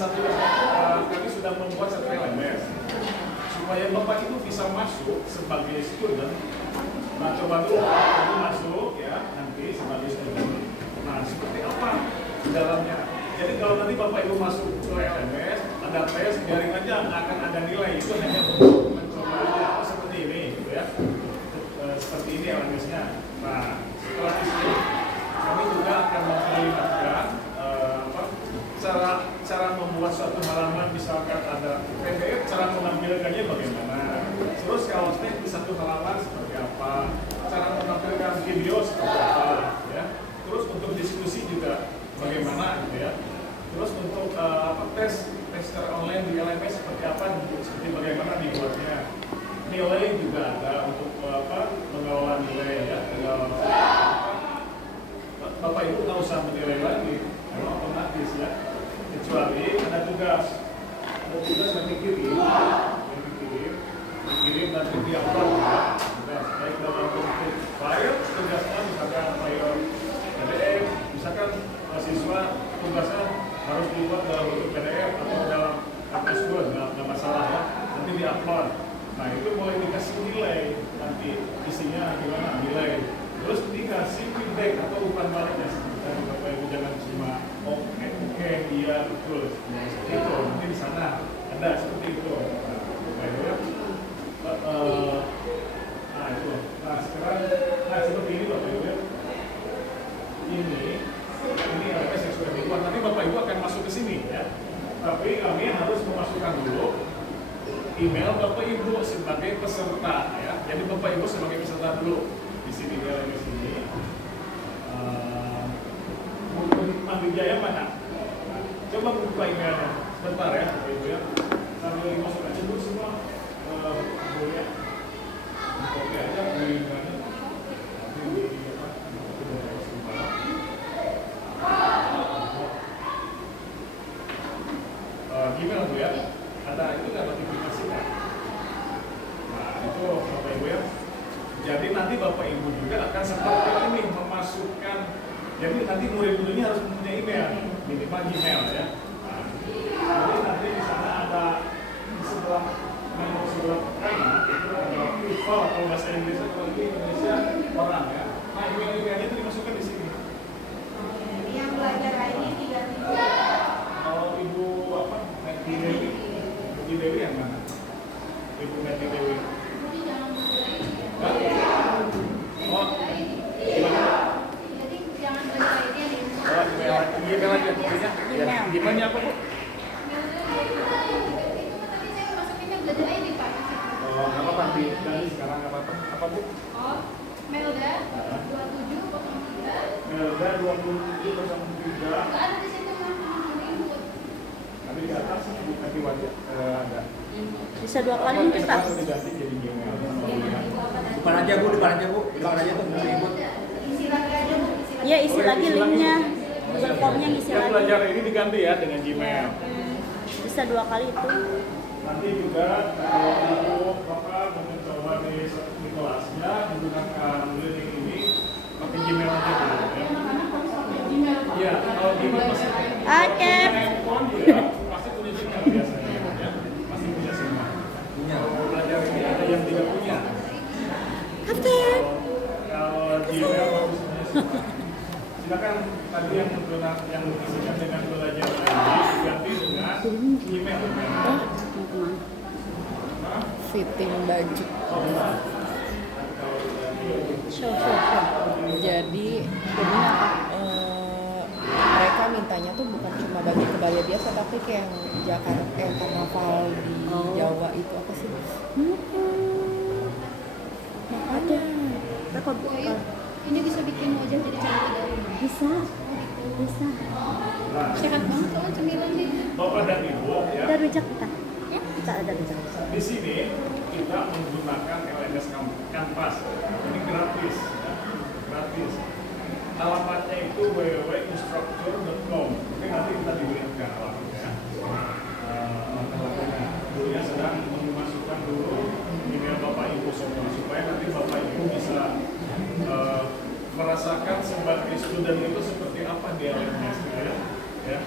kami sudah membuat satu LMS supaya Bapak itu bisa masuk sebagai student. Nah, coba dulu Bapak masuk ya nanti sebagai student. Nah, seperti apa di dalamnya? Jadi kalau nanti Bapak Ibu masuk ke LMS, ada tes, biarin aja, nggak akan ada nilai. Itu hanya untuk mencoba aja. Oh, seperti ini, gitu ya. Seperti ini LMS-nya. Nah, setelah itu kami juga akan memperlihatkan cara membuat suatu halaman, misalkan ada PDF, cara menampilkannya bagaimana. Terus kalau di satu halaman seperti apa, cara menampilkan video seperti apa, ya. Terus untuk diskusi juga bagaimana, gitu ya. Terus untuk tes secara online di LMS seperti apa, seperti bagaimana dibuatnya. Nilai juga ada untuk mengelola nilai, ya. Bapak Ibu nggak usah menilai lagi, memang otomatis ya. Kecuali ada tugas yang dikirim nanti di-upload ya. Baik dalam bentuk file, tugasnya misalkan file PDF, misalkan mahasiswa tugasnya harus dibuat dalam bentuk PDF atau dalam kertas Word, nggak masalah ya. Nanti di-upload. Nah itu boleh dikasih nilai, nanti isinya gimana nilai. Terus dikasih feedback atau umpan baliknya. Dan Bapak Ibu jangan cuma oke, iya betul. Seperti itu. Nanti di sana ada seperti itu. Bapak Ibu ya. Nah itu. Nah sekarang, seperti ini Bapak Ibu ya. Ini LMS yang sudah dibuat. Nanti Bapak Ibu akan masuk ke sini ya. Tapi kami harus memasukkan dulu email Bapak Ibu sebagai peserta ya. Jadi Bapak Ibu sebagai peserta dulu di sini di LMS ini. Ambil Jaya mana? Coba buka emailnya. Sebentar ya Bapak Ibu ya. Sambil masuk aja dulu semua. Boleh. Oke aja di emailnya. Gmail tuh ya. Ada itu nggak notifikasi kan? Nah itu Bapak Ibu ya. Jadi nanti Bapak Ibu juga akan seperti ini memasukkan. Jadi nanti murid-murid ini harus punya email, minimal Gmail ya. Nah, jadi nanti di sana ada di sebelah menu sebelah kanan itu ada people atau bahasa Inggris atau Indonesia orang ya. Nah email-emailnya itu dimasukkan di sini. Yang belajar ini 3.000. Kalau Ibu apa? Meti Dewi. Meti Dewi yang mana? Ibu Meti Dewi. Oh, gimana? Gmail aja, gimana apa Bu? Oh, nggak apa-apa, dari sekarang nggak apa-apa. Apa Bu? Melda 2703. Melda 2703. Nggak ada di situ Mas. Nanti di atas nanti wajah ada. Bisa 2 kali mungkin Pak. Itu diganti jadi Gmail. Depan aja Bu, depan aja tuh ribut. Isi lagi aja Bu, isi lagi. Iya, isi lagi linknya. Google Formnya ngisi Yang lagi. belajar ini diganti ya dengan Gmail. Bisa 2 kali itu. Nanti juga kalau Ibu Bapak mencoba di kelasnya menggunakan link ini pakai Gmail aja dulu ya. Iya, kalau Gmail pasti Oke. handphone ya, pasti punya Gmail biasanya ya. Pasti punya semua. Punya. Kalau belajar ini ada yang tidak punya. Kapten. Kalau Gmail bagus punya semua. Silakan tadi yang menggunakan yang mengisikan dengan belajar ini diganti dengan Gmail. Fitting baju. Show. Jadi mereka mintanya tuh bukan cuma baju kebaya biasa, tapi kayak yang Jakarta, yang karnaval di Jawa itu apa sih? Makanya. Ini bisa bikin wajah jadi cantik dari rumah. Bisa. Sehat banget kan cemilannya. Bapak dan Ibu ya. Ada rujak kita. Kita ada rujak. Di sini kita menggunakan LMS Canvas. Ini gratis ya. Gratis. Alamatnya itu www.instructure.com. Oke, nanti kita diberikan alamatnya. Alamatnya. Dulunya sedang memasukkan dulu email Bapak Ibu semua supaya nanti Bapak Ibu bisa merasakan sebagai student itu seperti apa di LMS ya.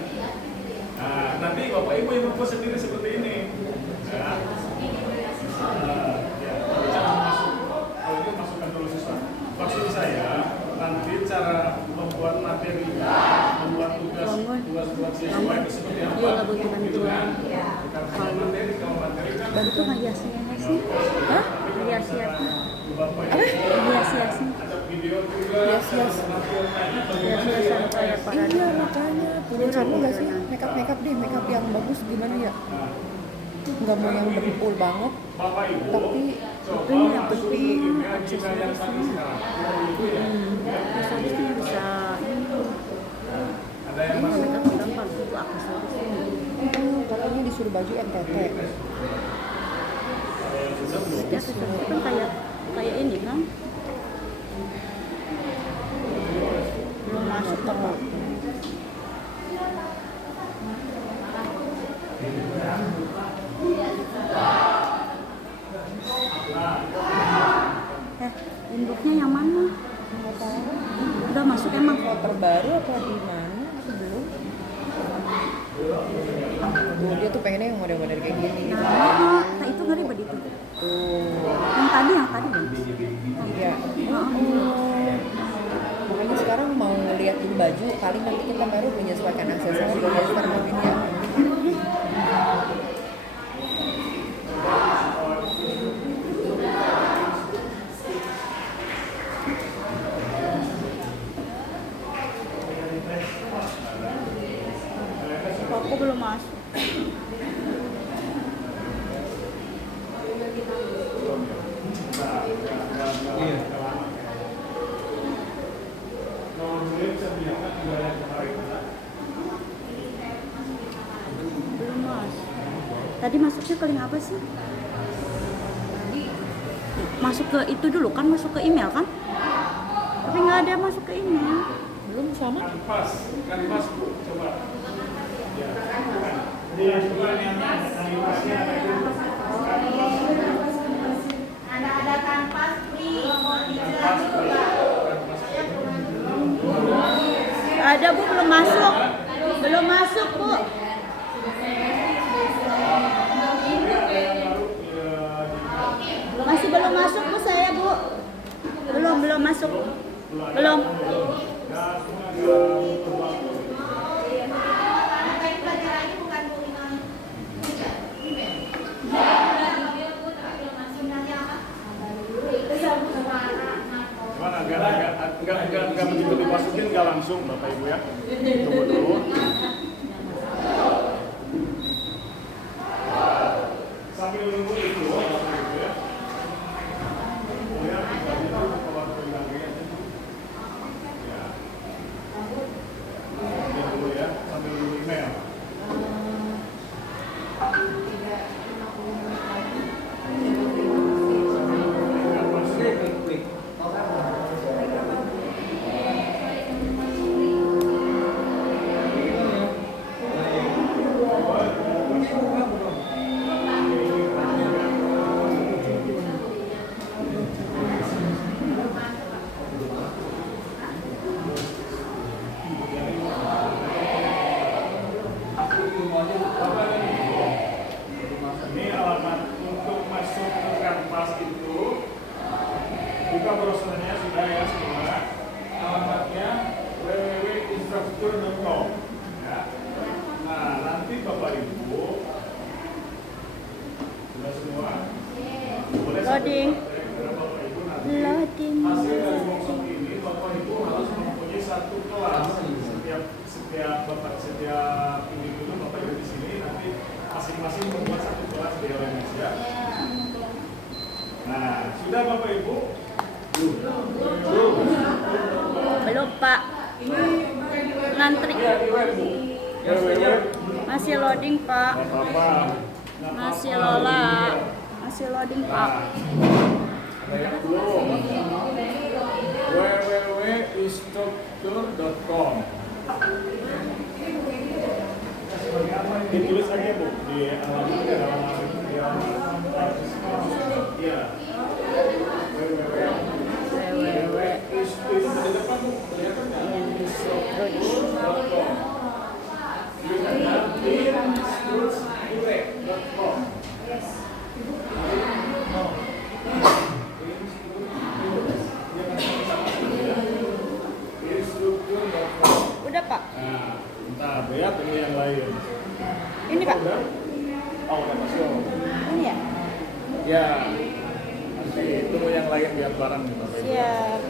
Nah nanti Bapak Ibu yang membuat sendiri seperti ini. Ya. Ya. Jangan masuk. Kalau itu masukkan dulu susah. Maksud saya nanti cara membuat materi, membuat tugas buat siswa itu seperti apa? Iya, butuh bantuan. Kalau materi kan Bantu hias-hias. Hah? Hias-hias. Bapak Apa? Hias-hias. ada video juga. Hias-hias. Hias-hiasan kayak para Iya makanya punya kamu nggak sih makeup deh, makeup yang bagus gimana ya? Nggak mau yang berpul banget, Bapak Ibu, tapi coba yang masukin email kita yang tadi sekarang. aksesorisnya bisa Ada yang masuk? mereka gampang untuk aksesorisnya. katanya disuruh baju NTT. Ya, aksesoris kan kayak ini kan. Belum masuk apa? Inboxnya yang mana? Nggak tahu. Udah masuk emang? Kalau terbaru apa di mana? Belum. Dia tuh pengennya yang model-model kayak gini. Nah, itu nggak ribet itu. Yang tadi kan? Iya. Makanya sekarang mau lihat dulu baju, paling nanti kita baru menyesuaikan aksesoris dasar mobilnya. Aku belum masuk. Belum masuk. Tadi masuknya ke link apa sih? Masuk ke itu dulu kan, masuk ke email kan? Tapi nggak ada masuk ke email. Belum sama? Kanvas Bu, coba. Ya. Animasinya ada itu. Ada kanvas free, mau dijelas juga. Ada Bu, belum masuk. Belum masuk Bu. Masih belum masuk Bu saya Bu. Belum masuk. Belum. Kayak pelajarannya bukan Bu Cuman agak begitu dimasukin nggak langsung Bapak Ibu ya. Tunggu dulu. Sambil nunggu itu Bapak Ibu ya. Lihat tadi itu keluar dari ya. Lihat dulu ya, sambil nunggu email. Ini alamat untuk masuk ke Kanvas itu, buka browsernya sudah ya semua. Alamatnya www.instructure.com ya. Nah nanti Bapak Ibu sudah semua boleh Loading. Bapak Ibu nanti Loading. hasil dari workshop ini Bapak Ibu harus mempunyai satu kelas setiap individu Bapak Ibu di sini nanti masing-masing membuat satu kelas di Indonesia. Nah, sudah Bapak Ibu? Belum Pak. Ngantri. Ya, di web Bu. Masih loading Pak. Nggak apa-apa. Masih Lola. Masih loading Pak. Lihat dulu. www.instructure.com Ditulis aja Bu di alamat Iya. www. Itu di depan Bu. Kelihatan nggak? Instructure.com. Klik aja. Ini Pak. Udah masuk. Ini ya. Ya. Nanti tunggu yang lain lihat barang nih Bapak Ibu. Siap.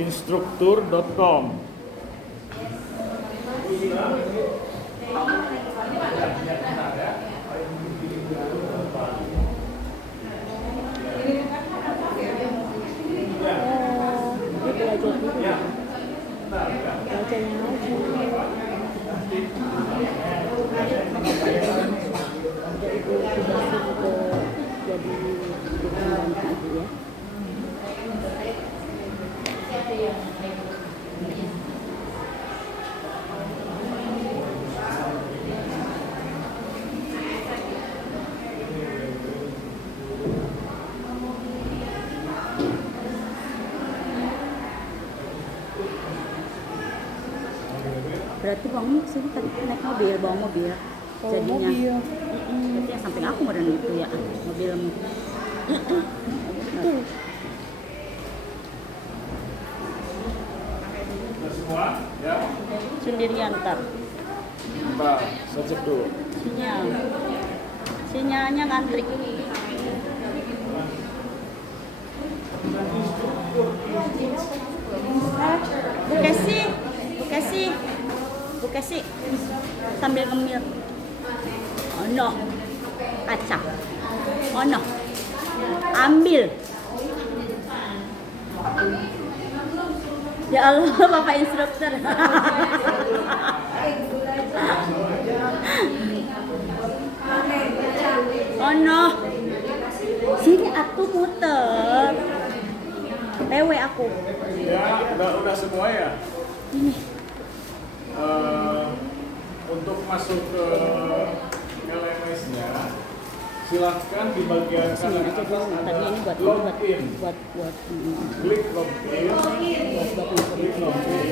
Instruktur.com. Dia belajar dulu. Belajarnya lagi. Itu tugasnya juga jadi pembantu ya. Berarti bang sini tadi naik mobil, bawa mobil. Bawa Jadinya. mobil. Berarti yang samping aku modern itu ya mobilmu. Betul. Udah semua? Ya. Sendirian ntar. Bentar, saya cek dulu. Sinyal. Sinyalnya ngantri. Bu Kesi, sambil ngemil. Oh no, kacang. Oh no, ambil. Ya Allah, Bapak instruktur. Oh no, sini aku muter. TW aku. Ya, udah semua ya. Ini. Untuk masuk ke LMS-nya, silahkan di bagian Sini kanan aja atas dulu. ada Tadi ini buat login. Klik login. Klik login.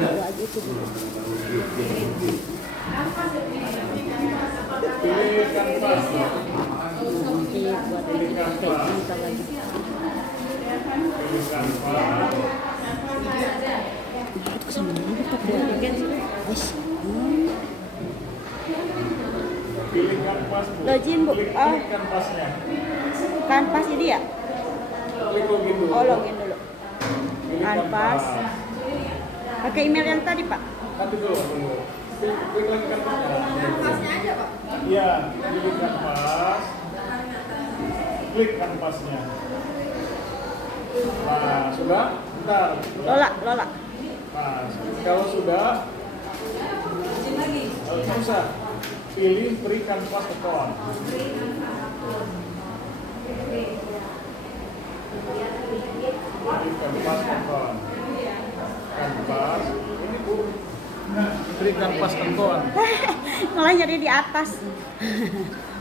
Bawa aja itu dulu. Pilih kanvas. Nanti buat pakai bentar lagi. Pilih kanvas. Kesana dulu tak buat kan? Wes. Pilih kanvas, Bu. Login, Bu. Klik kanvasnya. Kanvas ini ya? Klik login dulu. Oh, login dulu. Pilih Kanvas. Pakai email yang tadi, Pak. Nanti dulu. Klik lagi kanvasnya. Kanvasnya aja, Pak. Iya, pilih kanvas. Klik kanvasnya. Nah, sudah? Bentar. Lola. Nah, kalau sudah, susah. Pilih free canvas account. Free canvas account. Canvas. Ini Bu. Free canvas account. Malah nyari di atas.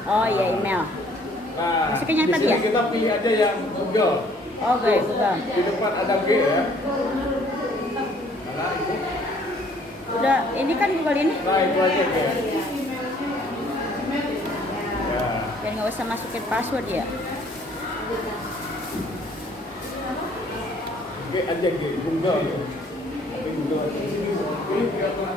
Oh iya, email. Nah, Masukin yang di tadi sini ya? kita pilih aja yang Google. Oke, Google. Di depan ada G ya. Udah, ini kan Google ini. Nah, itu aja G. Ya. Biar nggak usah masukin password ya. G aja G, Google. Tapi Google aja. Pilih Google.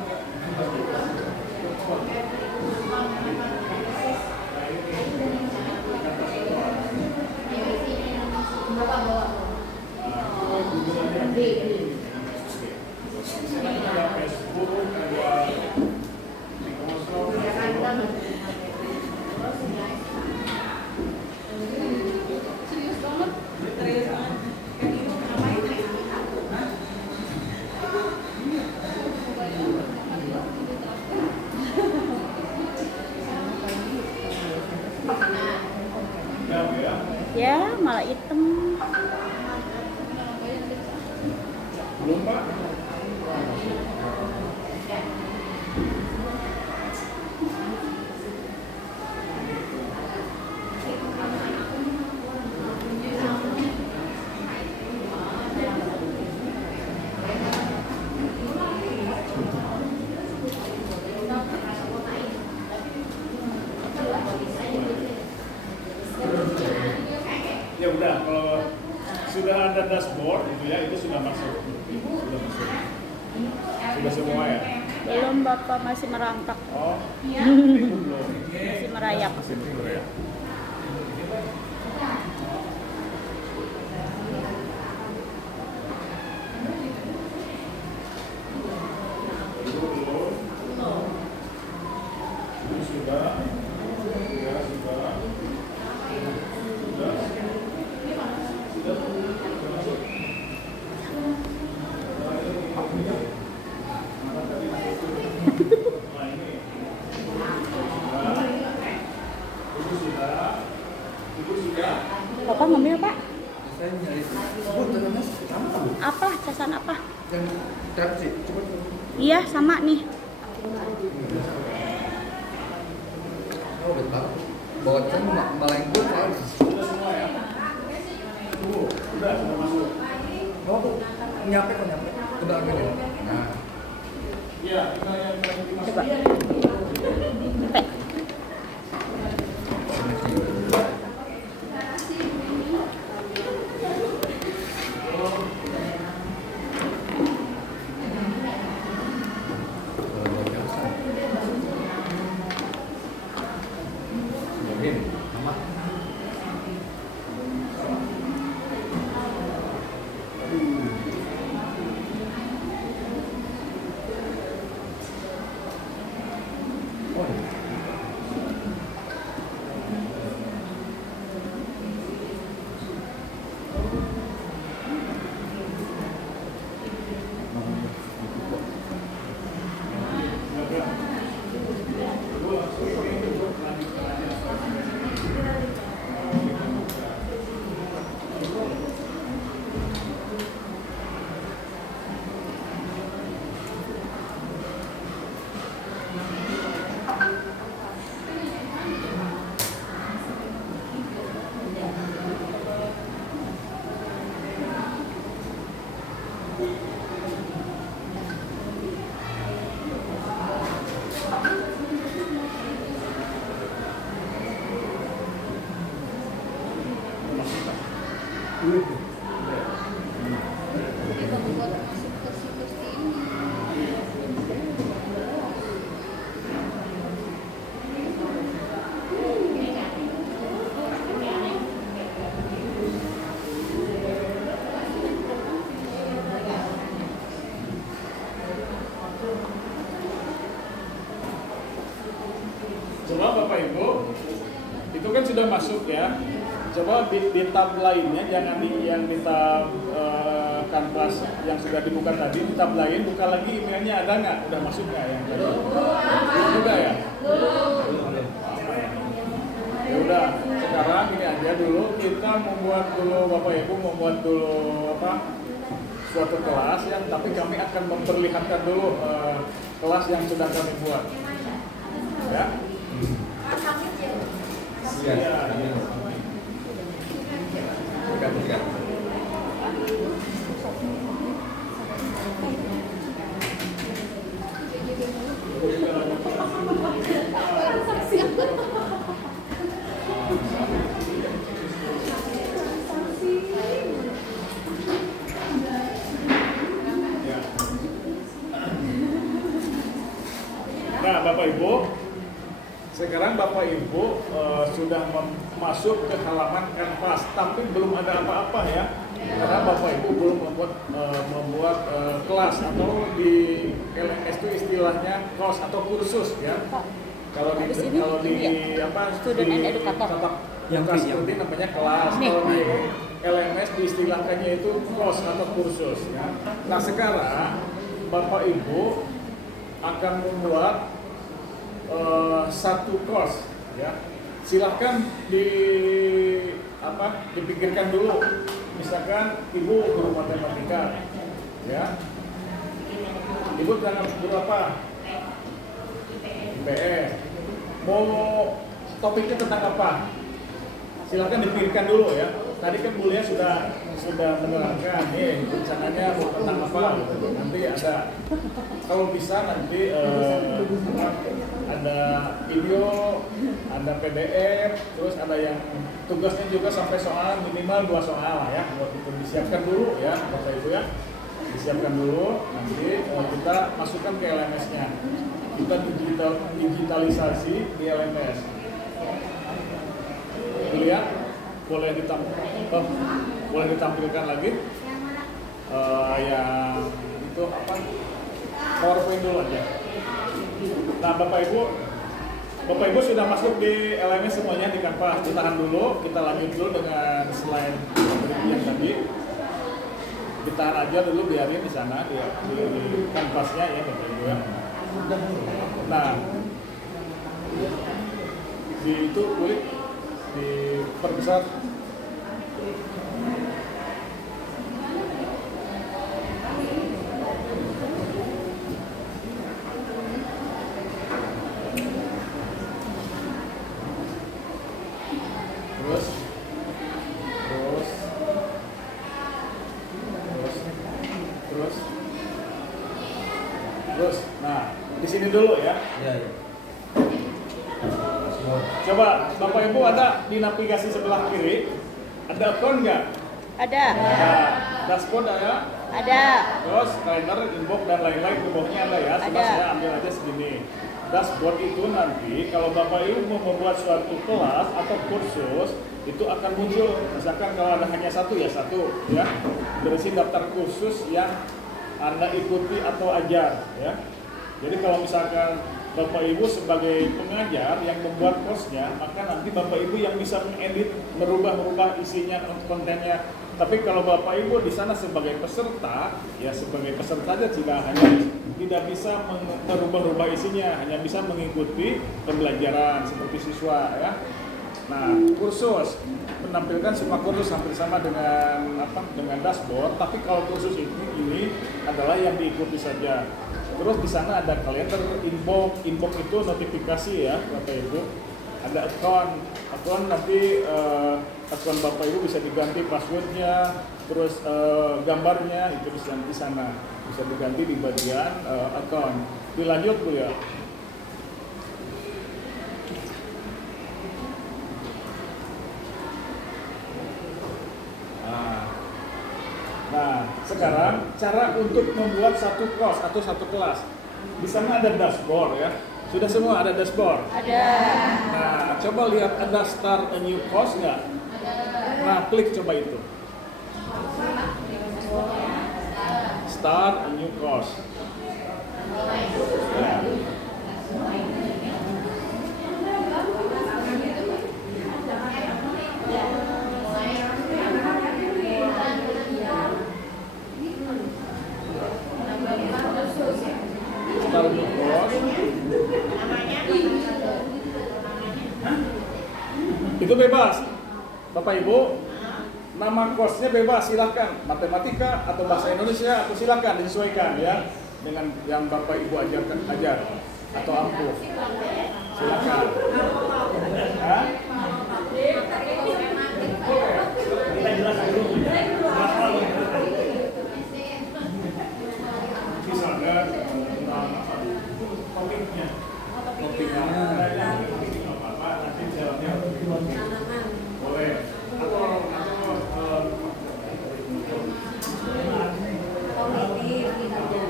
Ya, malah hitam. Belum Pak? Ya udah, kalau sudah ada dashboard itu ya, itu sudah masuk. Sudah masuk. Sudah semua ya? Belum, Bapak masih merangkak, Oh, itu belum. masih merayap. Masih belum ya? Itu belum. Ini sudah. Ya, sudah. Bapak ngambil, Pak? Saya nyari. Oh, terus sama. Apa? Casan apa? Yang tadi coba. Iya, sama nih. Oh, betul. Bawa kan malah yang gue tahu. Sudah semua ya? Sudah masuk. Oh, nyampe kok nyampe. Ke dalam ini. Nah, Iya, tinggal yang dimasukin. Coba. Sampai. kalau mau biasa. Mungkin sama. Oh, Coba Bapak Ibu, itu kan sudah masuk ya. Coba di tab lainnya, jangan yang di tab kanvas yang sudah dibuka tadi, di tab lain buka lagi emailnya, ada nggak? Udah masuk nggak yang tadi? Belum juga ya? Ya udah, sekarang ini aja dulu kita membuat dulu Bapak Ibu membuat dulu suatu kelas yang tapi kami akan memperlihatkan dulu kelas yang sudah kami buat. Ya. Iya. Bukan. Nah, Bapak Ibu, sekarang Bapak Ibu sudah masuk ke halaman kanvas, tapi belum ada apa-apa ya, karena Bapak Ibu belum membuat kelas atau di LMS itu istilahnya kos atau kursus ya. Kalau di Student and educator. yang studi namanya kelas, kalau di LMS diistilahkannya itu kos atau kursus ya. Nah sekarang Bapak Ibu akan membuat satu kos ya. Silahkan dipikirkan dulu. Misalkan Ibu guru matematika ya. Ibu tentang guru apa? IPS. Mau topiknya tentang apa? Silahkan dipikirkan dulu ya. Tadi kan Bulia sudah menerangkan nih rencananya mau tentang apa gitu. Nanti ada, kalau bisa nanti ada video, ada PDF, terus ada yang tugasnya juga sampai soal minimal 2 soal lah ya. Buat itu disiapkan dulu ya Bapak Ibu ya. Disiapkan dulu, nanti kita masukkan ke LMS-nya. Kita digitalisasi di LMS. Lihat, boleh ditampilkan lagi yang itu apa? PowerPoint dulu aja. Nah, Bapak Ibu sudah masuk di LMS semuanya di Canvas. Ditahan dulu, kita lanjut dulu dengan slide yang tadi. Ditahan aja dulu, biarin di sana di Canvasnya ya Bapak Ibu ya. Nah, di itu klik diperbesar. Terus, nah di sini dulu ya. Iya, iya. Coba Bapak Ibu ada di navigasi sebelah kiri, ada account nggak? Ada. Nah, dashboard ada. Ada. Terus kalender, inbox dan lain-lain di bawahnya ada ya. Coba Ada. saya ambil aja segini. Dashboard itu nanti kalau Bapak Ibu mau membuat suatu kelas atau kursus itu akan muncul. Misalkan kalau ada hanya satu ya satu ya. Berisi daftar kursus yang Anda ikuti atau ajar ya. Jadi kalau misalkan Bapak Ibu sebagai pengajar yang membuat course-nya, maka nanti Bapak Ibu yang bisa mengedit, merubah-rubah isinya, kontennya. Tapi kalau Bapak Ibu di sana sebagai peserta, ya sebagai peserta saja tidak bisa merubah-rubah isinya, hanya bisa mengikuti pembelajaran seperti siswa ya. Nah, kursus menampilkan semua kursus hampir sama dengan dashboard, tapi kalau kursus ini adalah yang diikuti saja. Terus di sana ada kalender, inbox itu notifikasi ya Bapak Ibu. Ada account nanti account Bapak Ibu bisa diganti passwordnya, terus gambarnya itu bisa di sana bisa diganti di bagian account. Dilanjut Bu ya. Nah, sekarang cara untuk membuat satu course atau satu kelas. Di sana ada dashboard ya. Sudah semua ada dashboard? Ada. Nah, coba lihat ada start a new course nggak? Nah, klik coba itu. Start a new course. Nah. Start a new course. Itu bebas, Bapak Ibu. Nama course-nya bebas, silahkan matematika atau bahasa Indonesia atau silahkan disesuaikan ya dengan yang Bapak Ibu ajar atau ampuh. Silahkan. Hah? Kita jelaskan dulu. Misalnya topiknya. Nanti jawabnya boleh.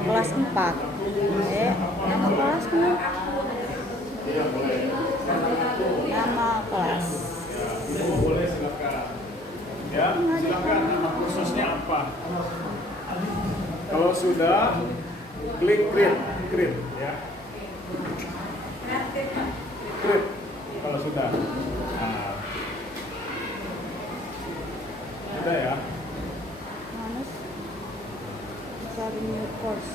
Kelas 4. Nama kelasnya? Nama kelas. Boleh silakan. Ya, silakan nama kursusnya apa. Kalau sudah klik create ya. Create kalau sudah. Nah. Sudah ya. Manus. Start new course.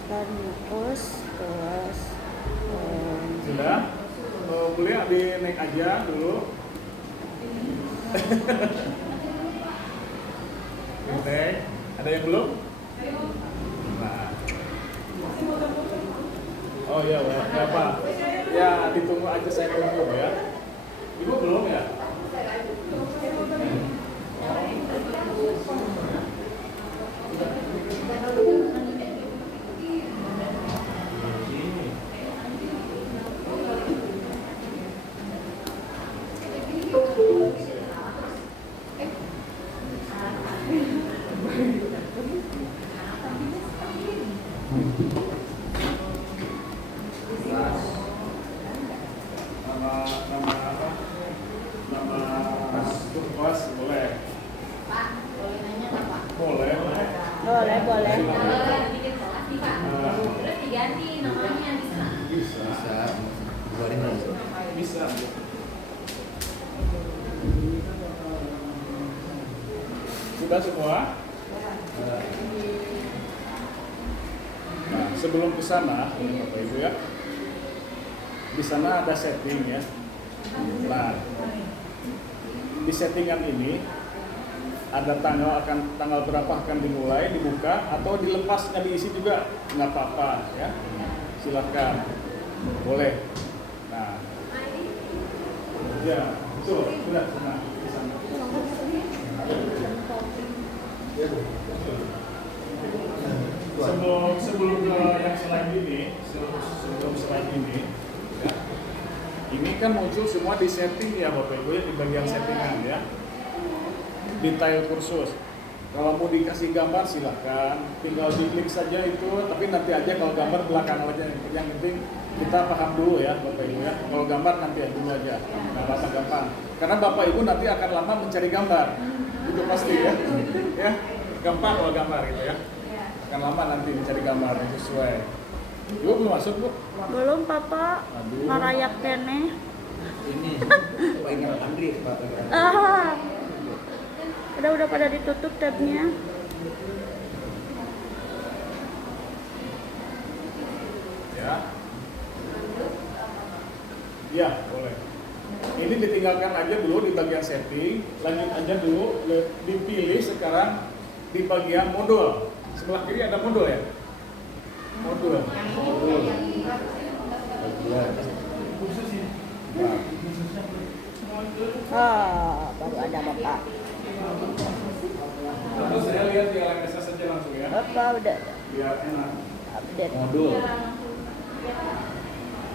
Start new course kelas. Sudah. Boleh di naik aja dulu. Oke. Ada yang belum? Nah. Oh iya, apa? Ya, ditunggu aja, saya tunggu ya. Ibu belum ya? Nama apa? Nama kelas boleh. Pak, boleh nanya nggak Pak? Boleh. Boleh. Bikin kelas nih Pak. Terus diganti namanya bisa. Bisa keluarin aja. Bisa. Sudah semua? Nah, sebelum ke sana, Bapak Ibu ya, di sana ada setting ya. Nah, di settingan ini ada tanggal berapa akan dimulai, dibuka atau dilepasnya diisi juga nggak apa-apa ya. Silakan, boleh. Nah, ya betul, sudah sana di sana. Sebelum ke yang slide ini, sebelum slide ini, ya, ini kan muncul semua di setting ya Bapak Ibu ya, di bagian settingan ya, detail kursus. Kalau mau dikasih gambar silahkan, tinggal diklik saja itu, tapi nanti aja kalau gambar belakangan aja. Yang penting kita paham dulu ya Bapak Ibu ya. Kalau gambar nanti dulu aja, nggak apa-apa gampang. Karena Bapak Ibu nanti akan lama mencari gambar, itu pasti ya. Ya, gampang kalau gambar gitu ya. Akan lama nanti mencari gambar yang sesuai. Yuk, belum masuk Bu? Belum papa. Aduh. Ngarayak kene. Ini pengen Andri Pak. Ah. Udah pada ditutup tabnya. Ya. Ya, boleh. Ini ditinggalkan aja dulu di bagian setting, lanjut aja dulu, dipilih sekarang di bagian modul. Sebelah kiri ada modul ya? Modul. Ah, baru ada bapak. Terus saya lihat di LMS saja langsung ya, Bapak udah biar enak. update. Modul.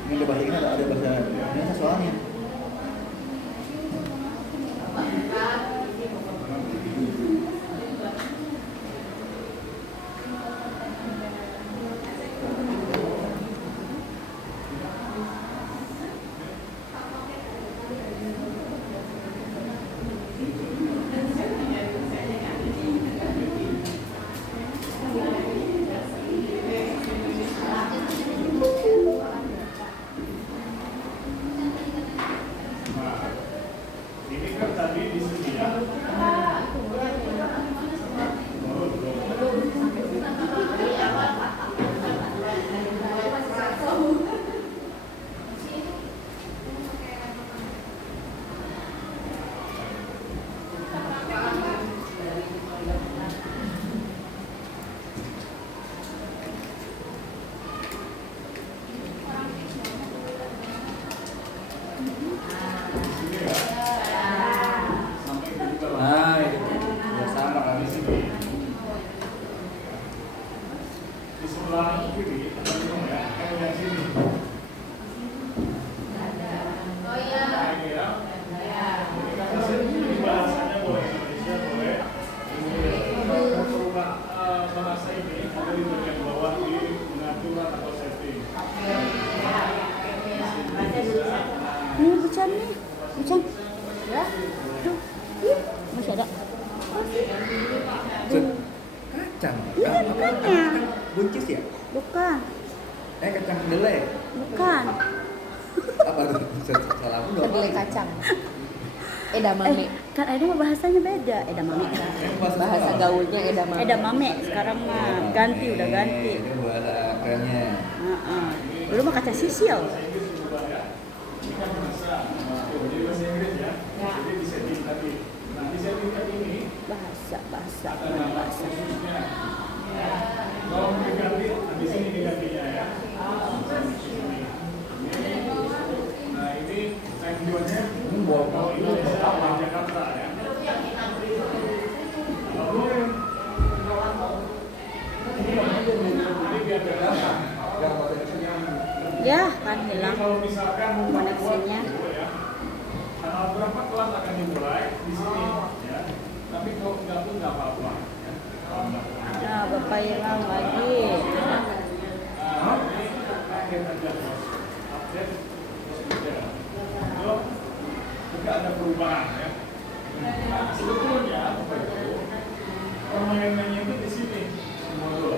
Ini ada bahasa ini ada bahasa Indonesia soalnya. Nah, ini kan tadi di sini ya. Sampai ke kita lah. Nah, itu ya sama kan di sini. Di sebelah kiri ada minum ya, yang sini. Oh iya. Nah, ini ya. Ini kan ini bahasanya boleh Indonesia boleh. Ini perubahan bahasa ini ada di bagian bawah di pengaturan atau setting. Ini bucan nih. Bucan. Ya. Tuh. Ih, masih ada. Kacang. Iya, makanya. Buncis ya? Bukan. Kacang kedelai. Bukan. Apa tuh? Salah aku dong. Kedelai kacang. Edamame. Kan ini mah bahasanya beda. Edamame. Bahasa gaulnya edamame. Edamame sekarang mah ganti, udah ganti. Ini bahasa kerennya. Heeh. Dulu mah kaca sisil. Ini kan bahasa, jadi bahasa Inggris ya. Jadi di setting tadi. Nah di setting ini Bahasa ada nama khususnya. Kalau mau diganti, di sini digantinya ya. Nah ini time zone-nya kalau Indonesia sama Jakarta ya. Ini biar Jakarta. Ya, kan Jadi hilang kalau misalkan mau membuat koneksinya. gitu ya, tanggal berapa kelas akan dimulai di sini ya. Tapi kalau enggak pun nggak apa-apa. Ya. Kalau enggak, Nah, bapak hilang lagi. ada perubahan ya. Nah, sebetulnya Bapak Ibu, permainannya itu di sini modul.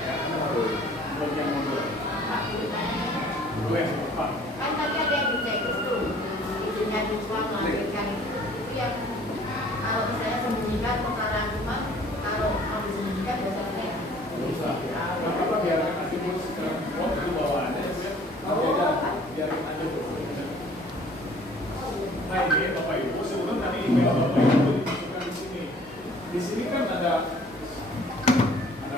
Ya, bagian modul. Boleh, Pak. Kan tadi ada yang dicek itu, izinnya dijual melahirkan itu yang kalau misalnya sembunyikan perkara rumah, kalau mau disembunyikan biasanya Bisa. Apa biarkan nanti pun sekarang di bawaannya ya. Biarin aja dulu. Nah ini Bapak Ibu, sebelum tadi email Bapak Ibu dimasukkan di sini. Di sini kan ada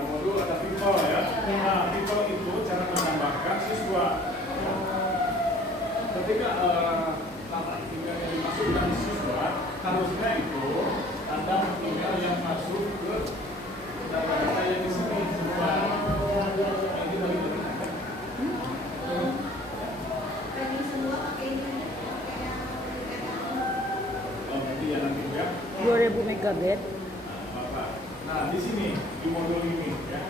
modul, ada people ya. Nah people itu cara menambahkan siswa. Ketika nama email yang dimasukkan di siswa, harusnya itu ada email yang masuk ke data yang di sini siswa. Ini bagi-bagi. Training semua pakai ini, Oh, nanti ya nanti ya. 2000 megabit. Nah, di sini di modul ini ya.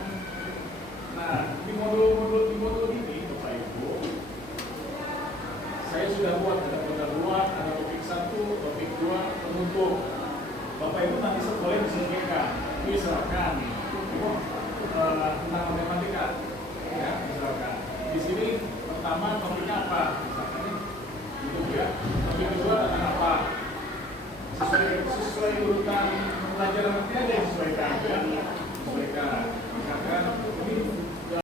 Nah, di modul ini Bapak Ibu, saya sudah buat ada pendahuluan, ada topik 1, topik 2, penutup. Bapak Ibu nanti boleh disesuaikan. Misalkan tentang matematika, ya misalkan. Di sini pertama topiknya apa? Misalkan itu ya. Topik kedua tentang apa? Sesuai urutan pelajaran nanti ada yang sesuaikan ya. Sesuaikan. Misalkan